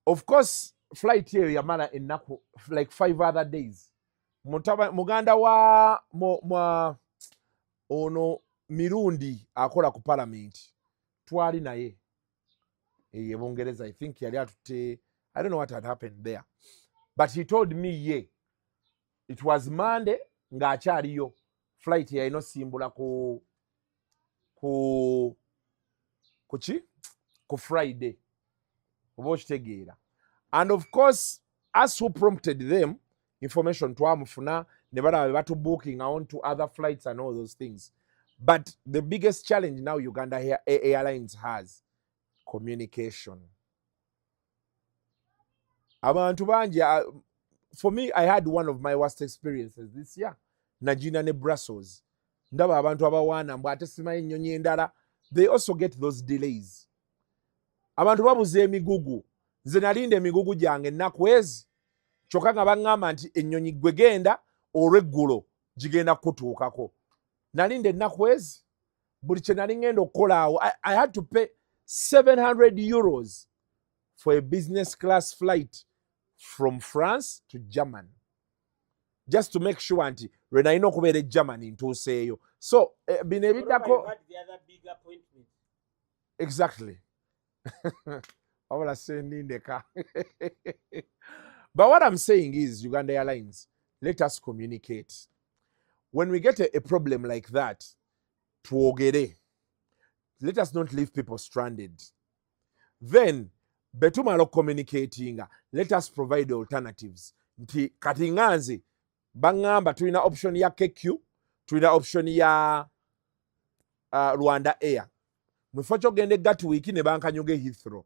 Of course, flight eyo yamala ennaku like 5 other days. Muganda wa ono Mirundi akola ku parliament twali naye ebungereza. I think yali atute, I don't know what had happened there, but he told me it was Monday nga akyaliyo flight yalina simbula ku Friday oba okitegeera. And of course, us who prompted them information twamufuna ne balaba batu booking on to other flights and all those things. But the biggest challenge now Uganda Airlines has, communication. Abantu bangi, for me, I had one of my worst experiences this year. Najina ne Brussels. Ndaba abantu abawana mbwa ate simanyi ennyonyi endala. They also get those delays. Abantu babuze emigugu. Nze nalinde emigugu gyange ennaku ezi. Kyokka nga baŋŋamba nti ennyonyi gwe genda olw'eggulo gigenda kutuukako. Nalinde ennaku ezi. Buli kye nali ngenda okukola awo. I had to pay 700 euros for a business class flight from France to Germany. Just to make sure nti lwe nalina okubeera e Germany ntuuseeyo. So, bino ebiddako. Exactly. Wabula sendindeka. But what I'm saying is, Uganda Airlines, let us communicate. When we get a problem like that, tuogere. Let us not leave people stranded. Then, betumalo communicating, let us provide alternatives. Nti kati nganze, bangamba tulina option ya KQ, tulina option ya Rwanda Air. Mwifocho gende Gatwick ne bankanyuge Heathrow.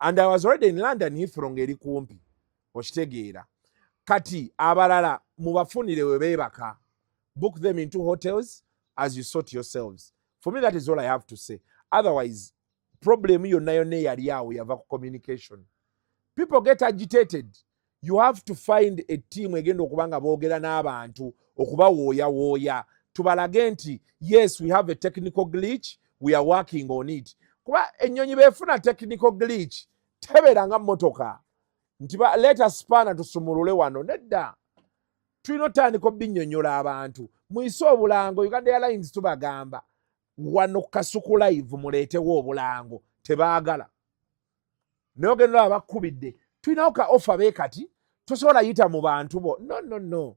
And I was already in London, Heathrow ngeri kumpi. Okitegeera. Kati abalala mubafunire we beebaka. Book them into hotels as you sort yourselves. For me, that is all I have to say. Otherwise, problem yonna yonna yali awo yava ku communication. People get agitated. You have to find a team egenda okubanga boogera n'abantu okubawooya. Tubalage nti, yes, we have a technical glitch. We are working on it. Kuba ennyonyi beefuna technical glitch. Tebeeranga mmotoka. Ntiba let us spana tusumulule wano nedda. Tulina otandika obinnyonnyola abantu. Muyise obulango, Uganda Airlines tubagamba. Wano Kasuku live muleetewo obulango. Tebaagala. Naye ogenda abakubidde. Tulinawo ka offer beekati. Tosobola yita mu bantu bo. No.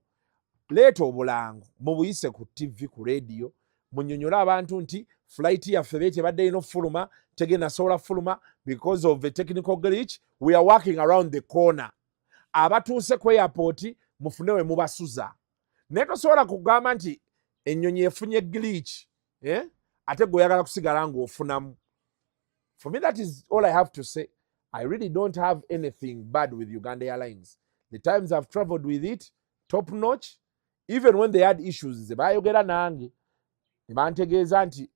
Leeta obulango. Mubuyise ku TV, ku radio. Munnyonnyola abantu nti flight yaffe beete badde ino fuluma. Tegenda sobola fuluma because of a technical glitch. We are working around the corner. Abatuuse ku airport mufune we mubasuza. Naye tosobola kugamba nti ennyonyi efunye glitch. Ate gwe oyagala kusigala ng'ofunamu. For me, that is all I have to say. I really don't have anything bad with Uganda Airlines. The times I've traveled with it, top notch. Even when they had issues, bayogera nange. Bantegeeza nti,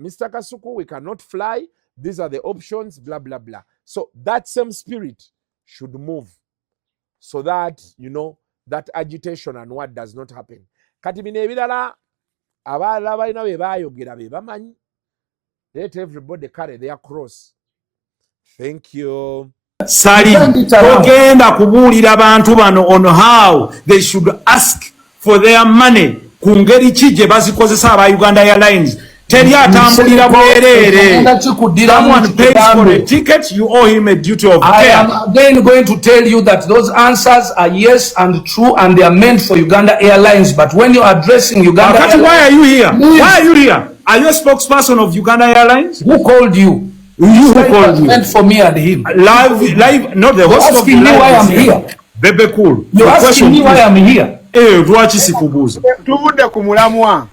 Mr. Kasuku, we cannot fly. These are the options, blah, blah, blah. So that same spirit should move so that, that agitation and what does not happen. Kati bino ebirala, abalala balina be baayogera be bamanyi. Let everybody carry their cross. Thank you. Sali togenda kubuulira abantu bano on how they should ask for their money ku ngeri ki gye bazikozesa aba Uganda Airlines Someone pays for a ticket, you owe him a duty of care. I am again going to tell you that those answers are yes and true, and they are meant for Uganda Airlines. But when you are addressing Uganda Airlines, why are you here? Why are you here? Are you a spokesperson of Uganda Airlines? Who called you? You who called you? Meant for me and him. Live, not the host of the live. You're asking me why I'm here. Bebe cool. You're asking me why I'm here. Lwaki sikubuuza. Tuvudde ku mulamwa.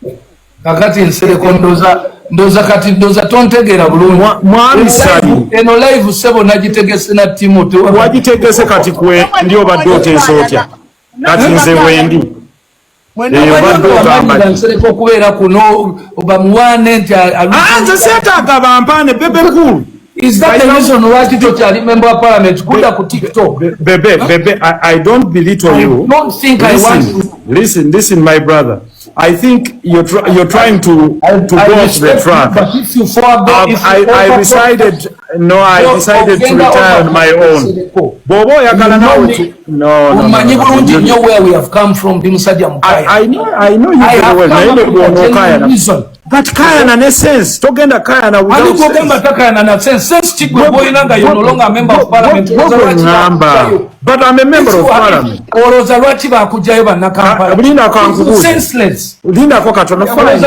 Kakati Nsereko ndoza kati ndoza tontegera bulungi. Mwami sali. Eno live sebo nagitegese na Timothy. Wagitegese kati kwe ndi obadde otensotya. Kati nze wendi. Nsereko kubeera kuno bamuwane nti nze seetaaga bampaane Bebe cool. Is that the reason why Tito Chali member of parliament kuda ku TikTok? Bebe, I don't belittle you. I don't think listen, I want to. Listen, my brother. I think you're trying to go off the track. But if you forego, I decided to retire on my own. Bobo yakala no. You know where we have come from, I know you very well. But Kayana ne sense. Togenda Kayana without sense. Sense chikwe boyinanga you're no longer a member of parliament. But I'm a member of parliament. Oroza lwaki bakujayo bannakampala. Linda kankubuuza. Senseless. Linda ko katono fine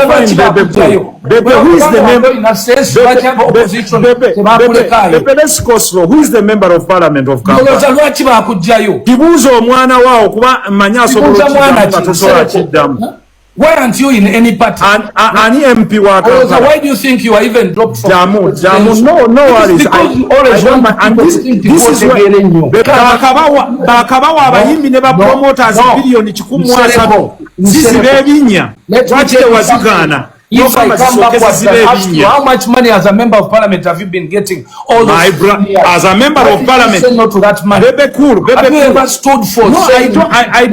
Bebe, who is the member? Bebe, let's go slow. Who is the member of parliament of Kampala? Oroza lwaki bakujayo. Kibuuza omwana waawo kuba manyaso bulokiddamu. Why aren't you in any party? Ani MP wa Kampala. Why do you think you are even dropped from? Jamu, no worries. This is where bakabawa abayimbi ne ba promoters billion 107 sisi bebinya lwaki wazigana. If I come back and ask you how much money as a member of parliament have you been getting all those as a member of parliament? Say no to that money. Bebe cool. Have you ever stood for? No, I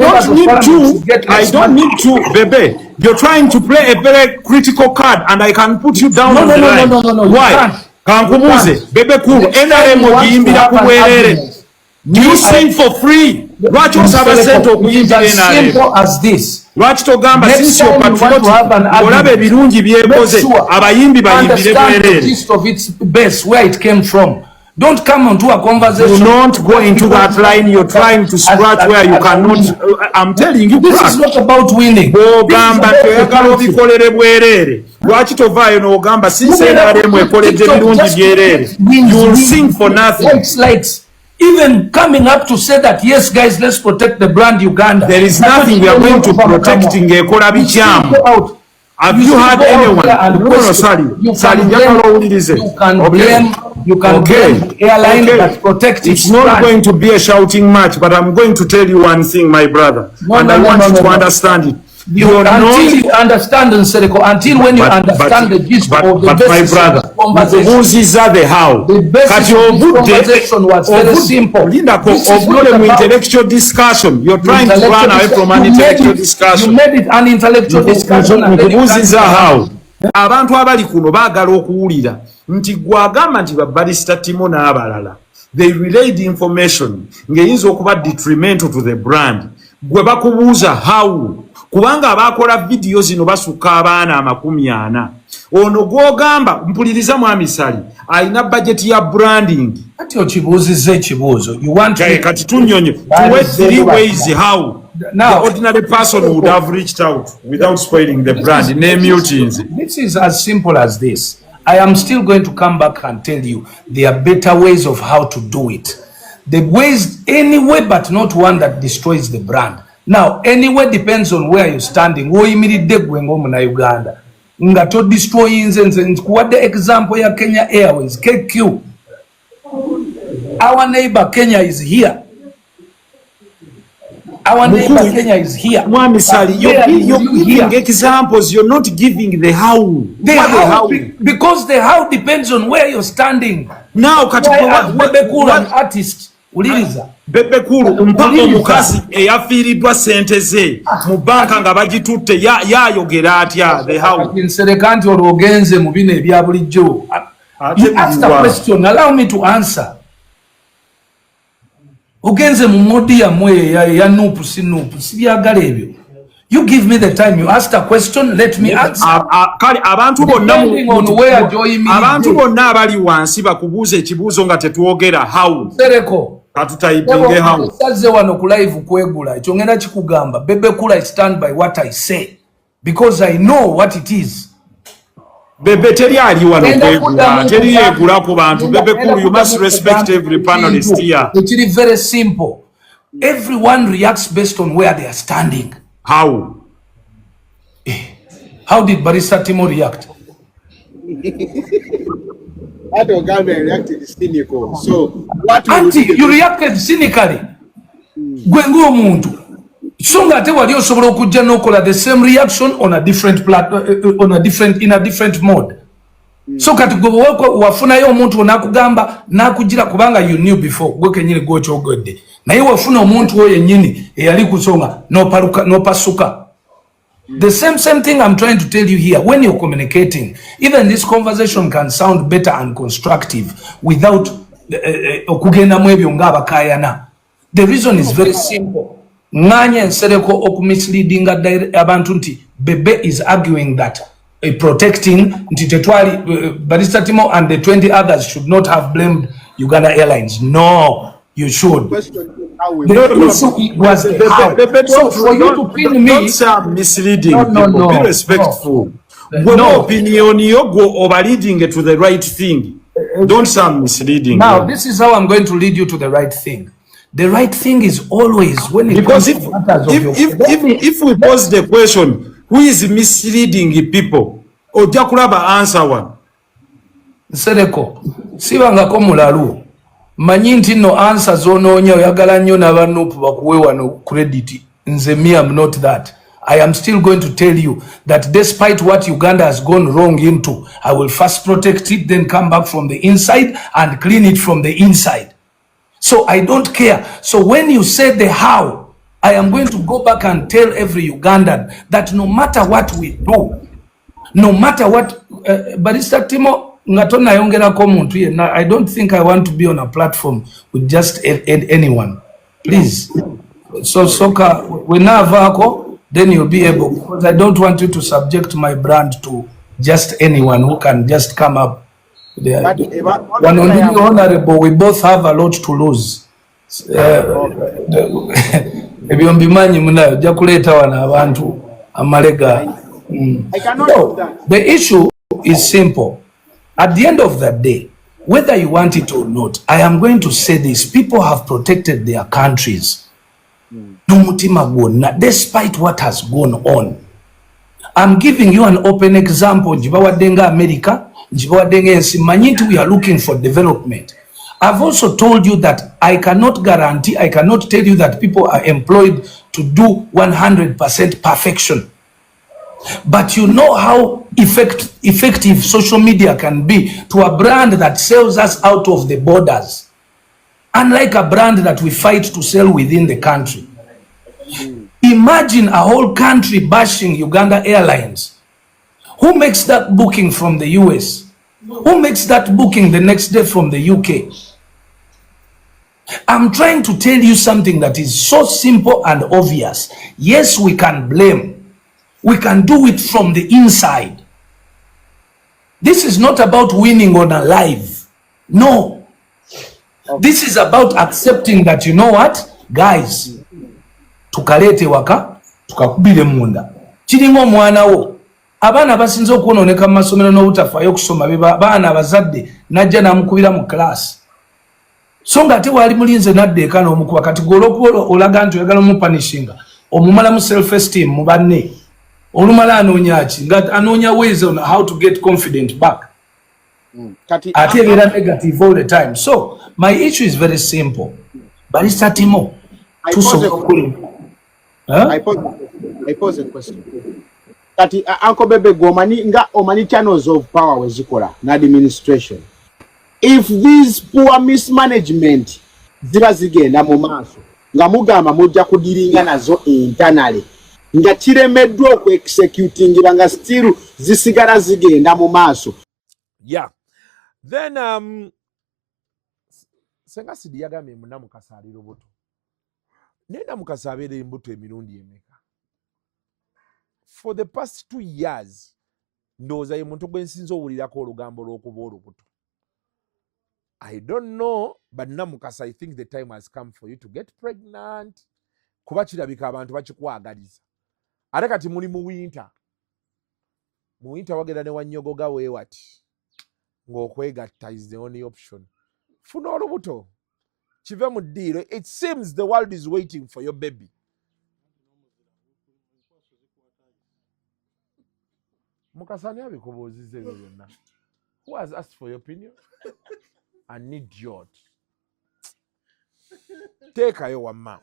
don't need to. Bebe, you're trying to play a very critical card, and I can put you down on the line. No. Why? Kankubuze. Bebe cool. NRM ogiyimbira kubwerere. Do you sing for free? Lwaki osaba sente okuyimbira NRM? Simple as this. Lwaki togamba sisi opatrioti olaba ebirungi byekoze abayimbi bayimbire bwerere. Where it came from. Don't come onto a conversation. Do not go into that line. You're trying to scratch where you cannot. I'm telling you, this is not about winning. Ogamba toyagala obikolere bwerere. Lwaki tovaayo n'ogamba since NRM ekoledde ebirungi byerere. You'll sing for nothing. Even coming up to say that, yes, guys, let's protect the brand Uganda. There is nothing we are going to protect in Ekola Bicham. Have you had anyone? You can blame airline that protect It's not going to be a shouting match, but I'm going to tell you one thing, my brother. I want you to understand it. Until you understand Nsereko, until when you understand the gist of the my brother, the how. The basis of this conversation was very simple. Intellectual discussion. You're trying to run away from an intellectual discussion. You made it an intellectual discussion. How? Abantu abali kuno baagala okuwulira nti gwagamba nti babalista Timo n'abalala. They relayed information ng'eyinza okuba detrimental to the brand. Gwe bakubuuza how? Kubanga abakola video zino basuka abaana 40. Ono gwogamba mpuliriza mwami Sali alina budget ya branding. Ati okibuuziza ekibuuzo. You want to kati tunyonyo to 3 ways how the ordinary person would have reached out without spoiling the brand. Name your things. This is as simple as this. I am still going to come back and tell you there are better ways of how to do it. The ways anyway, but not one that destroys the brand. Now, anyway depends on where you're standing. Woyimiridde gwe ng'omuna Uganda. Nga to destroy nze kuwadde example ya Kenya Airways, KQ. Our neighbor Kenya is here. Our neighbor Kenya is here. Mwami Sali, you're giving examples, you're not giving the how. The how. Because the how depends on where you're standing. Now, Bebe Cool, an artist. Uliriza. Bebe Cool, mpaka omukazi eyafiiriddwa sente ze mu banka nga bagitutte yayogera atya the how. Nsereka nti olwogenze mu bino ebya bulijjo. You asked a question, allow me to answer. Ogenze mu modi ya mwe ya nupu si byagala ebyo. You give me the time. You asked a question, let me answer. Kale abantu bonna Depending on where joyimiridde. abantu bonna abali wansi bakubuuza ekibuuzo nga tetwogera how. Nsereko. Katutayipinge how. Saze wano ku live kwegula. Ekyo ngenda kikugamba. Bebe Kula, I stand by what I say. Because I know what it is. Bebe teri ali wano kwegula. Teri yegula ku bantu. Bebe Kulu, you must respect every panelist here. It is very simple. Everyone reacts based on where they are standing. How? How did Barrister Timo react? That Uganda reacted cynical. So what you reacted cynically. Gwengu omuntu. Songa ate wali osobola okujja n'okola the same reaction on a different in a different mode. So kati gwe wafunayo omuntu onakugamba nakugira kubanga you knew before gwe kenyini gwe kyogodde. Naye wafuna omuntu oyo yennyini eyali kusonga n'opasuka. The same thing I'm trying to tell you here. When you're communicating, even this conversation can sound better and constructive without okugenda mu ebyo nga abakayana. The reason is very simple. Nganya Nsereko okumisleading abantu nti Bebe is arguing that protecting nti tetwali Barrister Timo and the 20 others should not have blamed Uganda Airlines. No, you should. The issue was the how. So for you to pin me, don't sound misleading. No. Be respectful. No opinion you go over leading to the right thing. Don't sound misleading. Now this is how I'm going to lead you to the right thing. The right thing is always when it because comes if to matters if we pose the question, who is misleading people? Ojja kulaba answer one. Nsereko sibangako mulalu manyi nti no answer zonoonya oyagala nnyo n'abanuupu bakuwe wano credit. Nze me am not that. I am still going to tell you that despite what Uganda has gone wrong into, I will first protect it, then come back from the inside and clean it from the inside. So I don't care. So when you say the how, I am going to go back and tell every Ugandan that no matter what we do, no matter what, Barrister Timo, I don't think I want to be on a platform with just anyone. Please. So, Soka, we now then you'll be able, because I don't want you to subject my brand to just anyone who can just come up. One honorable, we both have a lot to lose. The issue is simple. At the end of the day, whether you want it or not, I am going to say this: people have protected their countries. Despite what has gone on. I'm giving you an open example. America, we are looking for development. I've also told you that I cannot guarantee, I cannot tell you that people are employed to do 100% perfection. But you know how effective social media can be to a brand that sells us out of the borders. Unlike a brand that we fight to sell within the country. Imagine a whole country bashing Uganda Airlines. Who makes that booking from the US? Who makes that booking the next day from the UK? I'm trying to tell you something that is so simple and obvious. Yes, we can blame. We can do it from the inside. This is not about winning on a live. No. This is about accepting that, you know what? Guys, tukalete waka, tukakubile munda. Chiringo mwana wo. Abana basinze okuononeka mu masomero n'obutafayo okusoma baana abazadde najja namukubira mu class. So nga ate wali mulinze naddeeka n'omukuba kati gw'olwokuba olaga nti oyagala omupanishinga omumala mu self esteem mu banne olumala anoonya ki nga anoonya ways on how to get confident back. Ate ebeera negative all the time. So my issue is very simple. Barrister Timo, I pose a question. Kati Uncle Bebe gomani nga omani channels of power wezikola na administration. If these poor mismanagement zira zigenda mu maaso nga mugamba mujja kudiringa nazo internally nga kiremeddwa oku executing nga still zisigala zigenda mu maaso. Yeah. Then senga sidi yagambye muna mukasalira obuto. Nenda mukasabira embuto emirundi emeka. for the past 2 years ndowooza ye muntu gwe nsinza owulirako olugambo lw'okuba olubuto. I don't know, but Namukasa, I think the time has come for you to get pregnant. Kuba kirabika abantu bakikwagaliza. Ate kati muli mu winter. Mu winter wagenda ne wannyogoga weewati. Ng'okwegatta is the only option. Funa olubuto. Kive mu ddiiro. It seems the world is waiting for your baby. Mukasa ani abikubuuzizza ebyo byonna? Who has asked for your opinion? An idiot. Teekayo wamma.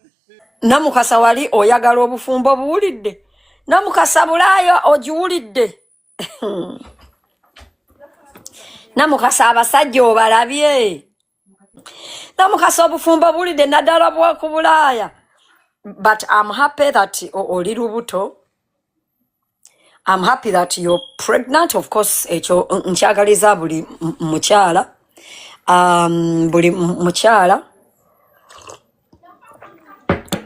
Namukasa wali oyagala obufumbo buwulidde. Namukasa Bulaya ogiwulidde. Namukasa abasajja obalabye. Namukasa obufumbo buwulidde naddala bwa ku Bulaya. But I'm happy that oli lubuto. I'm happy that you're pregnant. Of course, ekyo nkyagaliza buli mukyala. Buli mukyala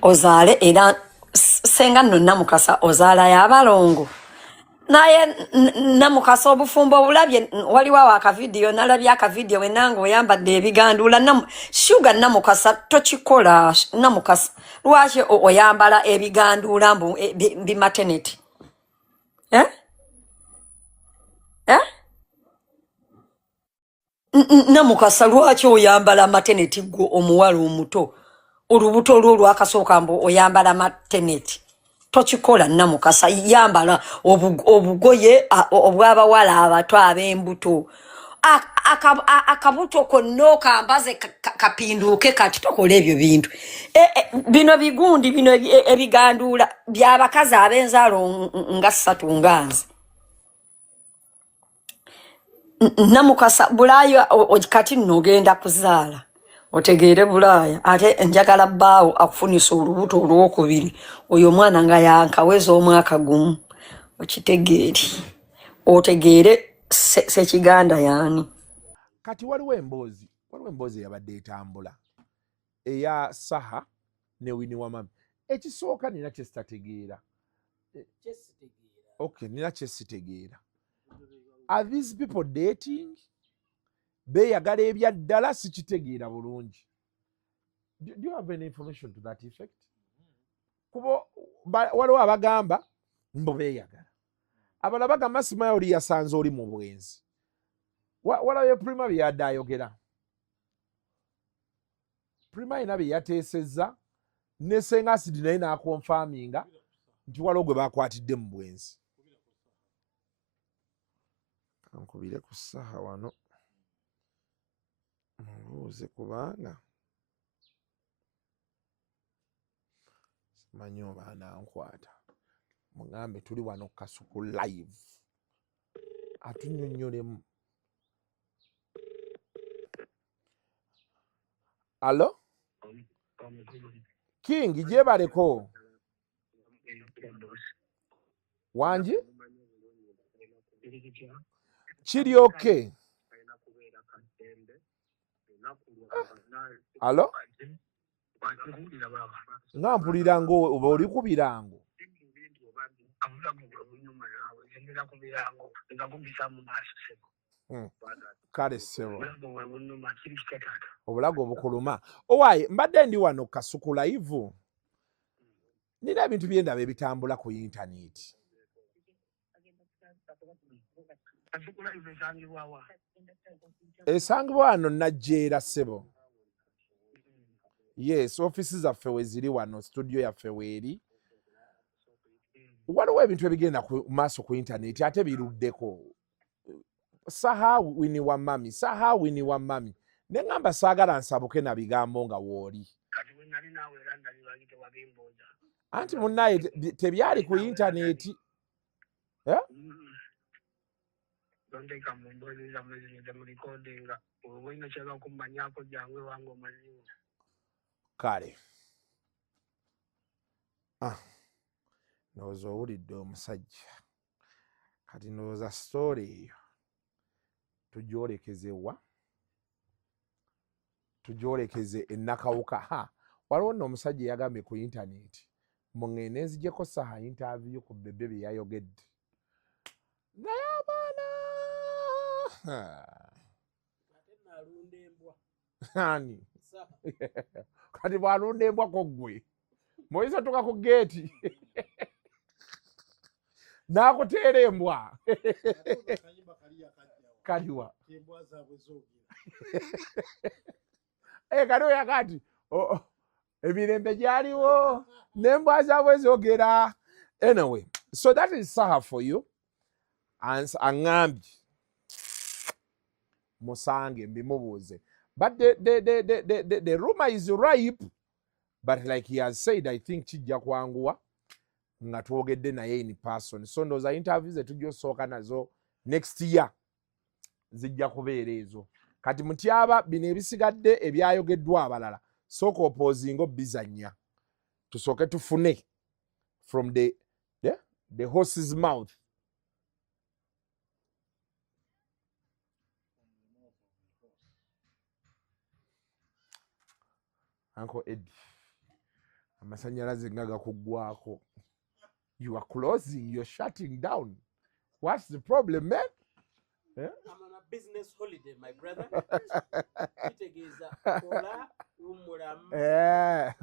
ozaale era senga nno Namukasa ozaala y'abalongo. Naye Namukasa obufumbo obulabye waliwo akavidiyo nalabye akavidiyo we nange oyambadde ebigandula Sugar Namukasa tokikola Namukasa lwaki oyambala ebigandula mbu bi maternity Namukasa lwaki oyambala maternity gwo omuwala omuto olubuto olwo lwakasooka mbu oyambala maternity tokikola Namukasa yambala obugoye obw'abawala abato ab'embuto akabuto konna okambaze kapinduuke kati tokola ebyo bintu bino bigundi bino ebiganduula by'abakazi ab'enzaalo nga 3 nga nze. Namukasa Bulaya kati nno ogenda kuzaala otegeere Bulaya ate njagala bbaawo akufunisa olubuto olwokubiri oyo omwana nga yankaweza omwaka gumu okitegeeri otegeere Ssekiganda yaani. Kati waliwo emboozi yabadde etambula eya Saha ne Winnie Wamami. Ekisooka nina kye sitategeera. Okay, nina kye sitegeera. Are these people dating? Beeyagala ebya ddala sikitegeera bulungi. Do you have any information to that effect? Kuba waliwo abagamba mbo beeyagala. Abalala bagamba Simaye oli yasanze oli mu bwenzi. Walabye Prima bye yadde ayogera. Prima ina bye yateesezza ne Senga Acid naye n'akonfaminga nti waliwo gwe baakwatidde mu bwenzi. Kankubire ku Saha wano mubuuze kubanga simanyi oba anankwata. Mugambe tuli wano Kasuku live atunnyonnyolemu. Alo King gyebaleko wangi kiri okay. Alo nga mpulira oba oli ku birango. Kale ssebo obulago obukuluma. Owaaye mbadde ndi wano Kasuku live nina ebintu byendaba ebitambula ku intaneti. Esangibwa wano Najjeera ssebo. Yes, offices zaffe we ziri wano, studio yaffe weeri. Waliwo ebintu ebigenda ku maaso ku intaneti ate biruddeko. Saha Winnie Wamami, Saha Winnie Wamami. Ne ngamba saagala nsabuke na bigambo nga wooli. Anti munnaye tebyali ku intaneti. Kale. Ndowooza owulidde omusajja. Kati ndowooza story eyo tugyolekeze wa? Tugyolekeze ennakawuka. Waliwo nno omusajja yagambye ku intaneti mungene nzijeko saha interview ku Bebe bye yayogedde naye abaana ani kati bwalunda embwa koggwe moyisa tuka ku geeti nakuteera embwa kaliwa kaliwo yakati emirembe gyaliwo n'embwa zaabwe zoogera. Anyway, so that is saha for you. Aŋŋambye musange mbimubuuze. But the rumor is ripe, but like he has said, I think kijja kwanguwa nga twogedde naye in person. So ndowooza interviews etujja osooka nazo next year zijja kubeera ezo. Kati mutyaba bino ebisigadde ebyayogeddwa abalala sooka opoozinga obbizannya tusooke tufune from the horse's mouth. Uncle Eddie, amasanyalaze nga gakuggwako. You are closing, you're shutting down. What's the problem, man? Yeah? I'm on a business holiday, my brother. Yeah.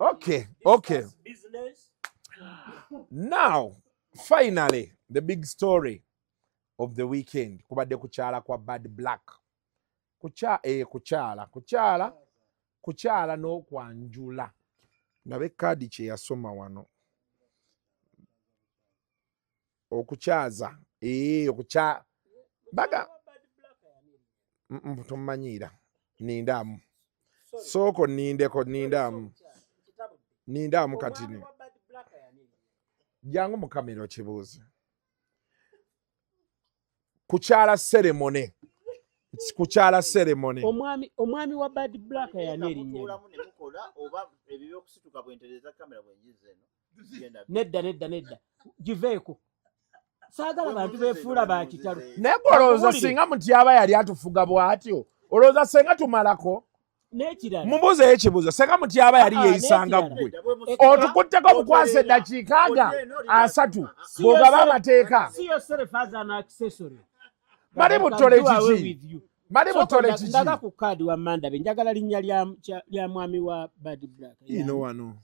Okay. Business. Now, finally, the big story of the weekend. Kubadde kukyala kwa Badblack. Kukyala n'okwanjula. Nabe kadi kye yasoma wano. Okukyaza. Baga. Tumanyira. Nindamu. Soko nindeko nindamu. Nindamu katini. Jangu mukamero kibuuzi. Kukyala ceremony. It's kukyala ceremony. Omwami wa Badblack yanerinnya. Nedda. Giveeko. Saagala abantu beefuula ba kitalo. Naye olowooza singa mutyaba yali atufuga bw'atyo. Olowooza senga tumalako. N'ekirala. Mumbuuzeyo ekibuuzo. Senga mutyaba yali yeeyisanga ggwe. Otukutteko bukwasa eddakiika nga 3 bw'ogaba amateeka. See yourself as an accessory. Mali butole kiki? Mali butole kiki? Ndaga ku kaadi wa Mandabe. Njagala linnya lya mwami wa Badblack. Ino wano.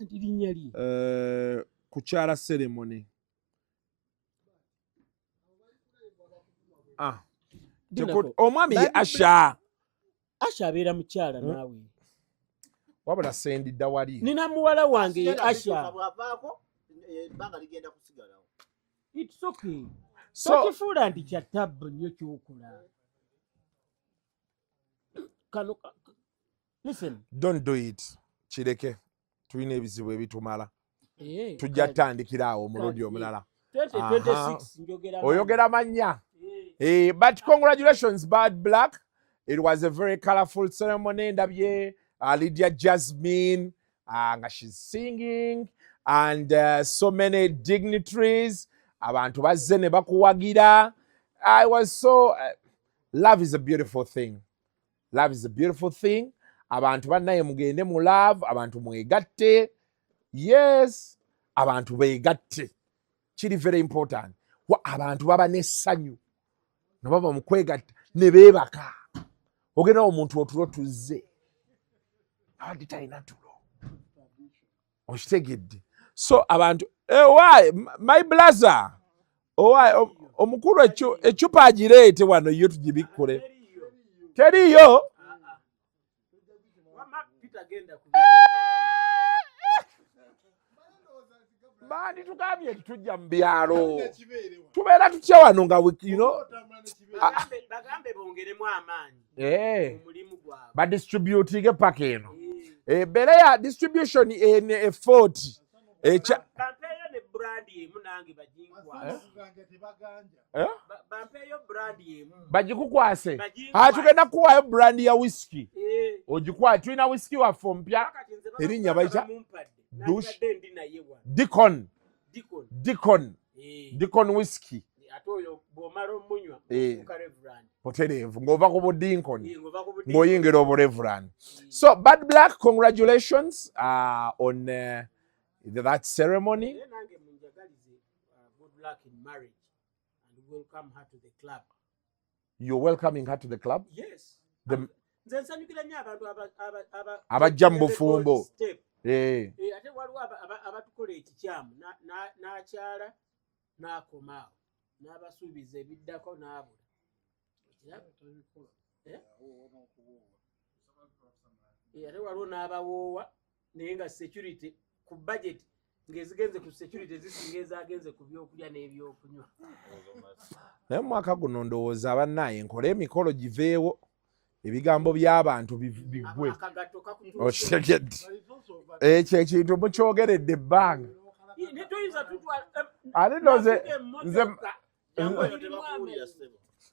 Anti linnya li. Kukyala ceremony. Omwami ye Asha. Asha abeera mukyala naawe. Wabula sendidda wali. Nina muwala wange ye Asha. It's okay. So kifuula nti kya tabbu nnyo ky'okola. Listen. Don't do it. Kireke. Tulina ebizibu ebitumala. Tujja tandikira awo omulundi omulala. 2026 njogera. Oyogera mannya. But congratulations, Badblack. It was a very colorful ceremony. Ndabye Lydia Jasmine, she's singing, and so many dignitaries. Abantu bazze ne bakuwagira. I was so. Love is a beautiful thing. Love is a beautiful thing. Abantu bannaye mugende mu love. Abantu mwegatte. Yes. Abantu beegatte. Kiri very important. Abantu baba n'essanyu. Nababa mu kwegatta ne beebaka. Ogenda omuntu otulo tuzze. Abadde talina tulo. Okitegedde. So abantu why my brother why omukulu echupa agireete wano yo tugibikkule. Teriyo. Bandi tukabye tujja mu byalo. Tubeera tutya wano nga bagambe bongeremu amaanyi. Omulimu gwabwe. Badistributinge paka eno. Bere ya distribution ene 40. Bampeeyo ne brand emu nange baginkwase. Bampeeyo brand emu. Bagikukwase. Tugenda kuwaayo brand ya whisky. Ogikwate tulina whisky waffe omupya. Erinnya bayita Deacon whisky. Poterevu ng'ova ku budinkoni ng'oyingira obureverand. So Badblack, congratulations on that ceremony. Good luck in marriage and welcome her to the club. You're welcoming her to the club? Yes. The abajja mu bufumbo. Ate waliwo abatukola ekikyamu n'akyala n'akomaawo n'abasuubiza ebiddako n'abula. Ate waliwo n'abawoowa naye nga security ku budget ng'ezigenze ku security zisinga ezaagenze ku byokulya n'ebyokunywa. Naye mwaka guno ndowooza abannaye nkole emikolo giveewo ebigambo by'abantu bigwe. Okitegedde ekyo ekintu mukyogeredde ebbanga. Ate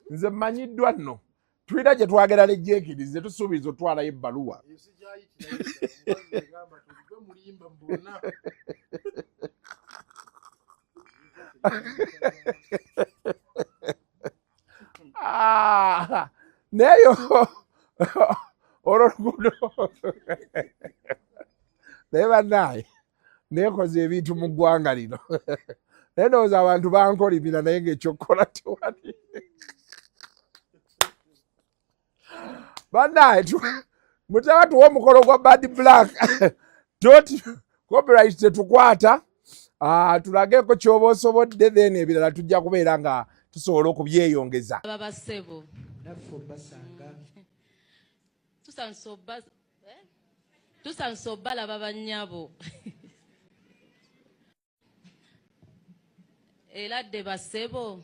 nze mmanyiddwa nno tulina gye twagera lejjeekirize tusuubiza otwalayo ebbaluwa. Neyo olw'oluguudo naye bannaye neekoze ebintu mu ggwanga lino naye ndowooza abantu bankolimira naye ng'ekyokkola tewali. Bannaye mutaba tuwa omukolo gwa Badblack copyright tetukwata. Tulageko ky'oba osobodde then ebirala tujja kubeera nga tusobola okubyeyongeza. Babasebo tusansobala babanyabo eladde basebo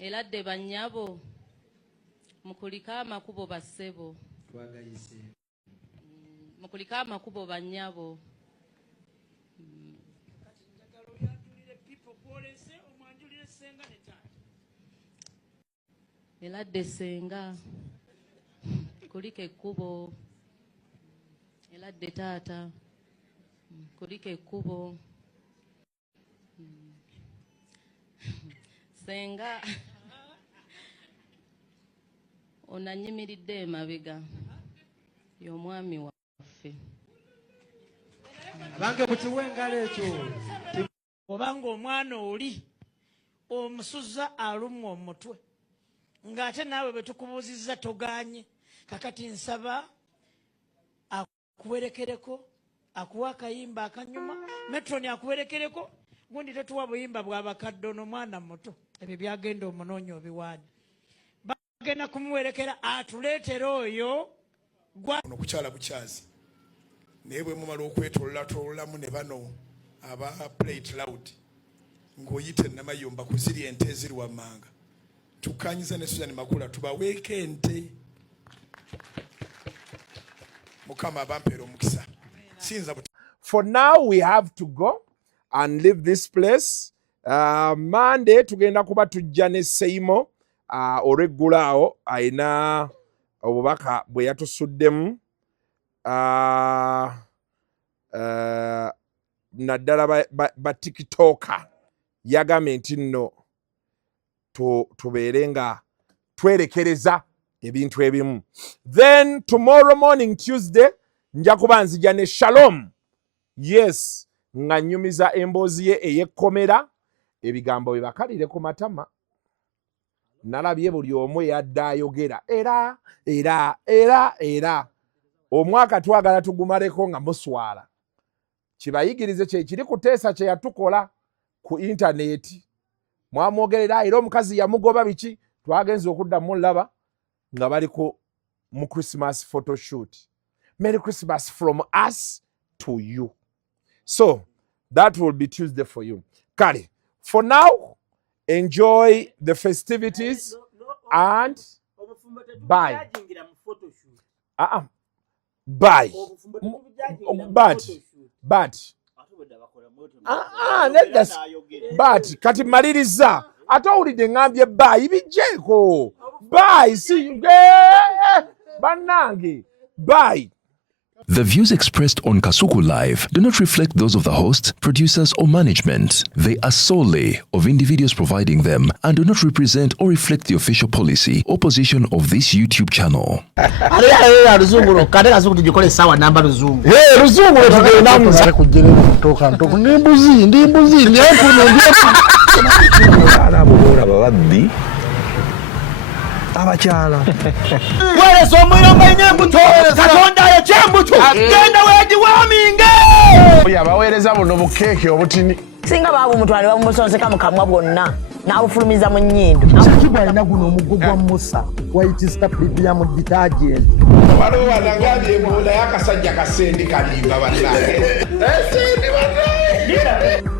eladde banyabo mukulika amakubo basebo mukulika amakubo banyabo. Eladde senga kulika ekkubo eladde taata kulika ekkubo senga onanyimiridde emabega y'omwami waffe. Abange mukiwe engalo ekyo obanga omwana oli omusuza alumwa omutwe ng'ate naawe bwe tukubuuzizza toganye kakati nsaba akuwerekereko akuwa akayimba akanyuma metroni akuwerekereko gundi tetuwa buyimba bw'abakadde ono mwana muto ebyo byagenda omunoonya obiwaani bagenda kumuwerekera atuleetera oyo ono kukyala bukyazi naye bwe mumala okwetololamu ne bano aba plate loud ng'oyita namayumba kuziri ente eziri wammanga tukanyiza ne Susan Makula tubaweeka ente mukama abampeera omukisa sinza. For now we have to go and leave this place. Monday tugenda kuba tujja ne Seimo olweggulaawo ayina obubaka bwe yatusuddemu naddala ba tiktoka yagambye nti nno tubeere nga twerekereza ebintu ebimu. Then tomorrow morning Tuesday nja kuba nzija ne Shalom. Yes, nga nnyumiza emboozi ye ey'ekkomera ebigambo bye bakalire ku matama. Nalabye buli omu yadda ayogera era omwaka twagala tugumaleko nga muswala. Kibayigirize kye kiri kuteesa kye yatukola ku intaneti. Mwamwogerera era omukazi yamugoba biki twagenze okudda mu laba nga baliko mu Christmas photoshoot. Merry Christmas from us to you. So that will be Tuesday for you. Kale, for now, enjoy the festivities and bye. Bye. But kati maliriza ate owulidde ngambye bye bijjeeko bye si bannange bye. The views expressed on Kasuku Live do not reflect those of the host, producers, or management. They are solely of individuals providing them and do not represent or reflect the official policy or position of this YouTube channel. abakyala wereso omuyomba enyembuto katonda yekyembuto genda wegiwaminge yabaweereza buno bukeeke obutini singa baabumutwale bamusonseka mu kamwa bwonna n'abufulumiza mu nnyindo kibwa alina guno omuggo gwa musa waitisita premium detergent waliwo wanagambye ebola y'akasajja kasendi kalimba bannange esendi bannange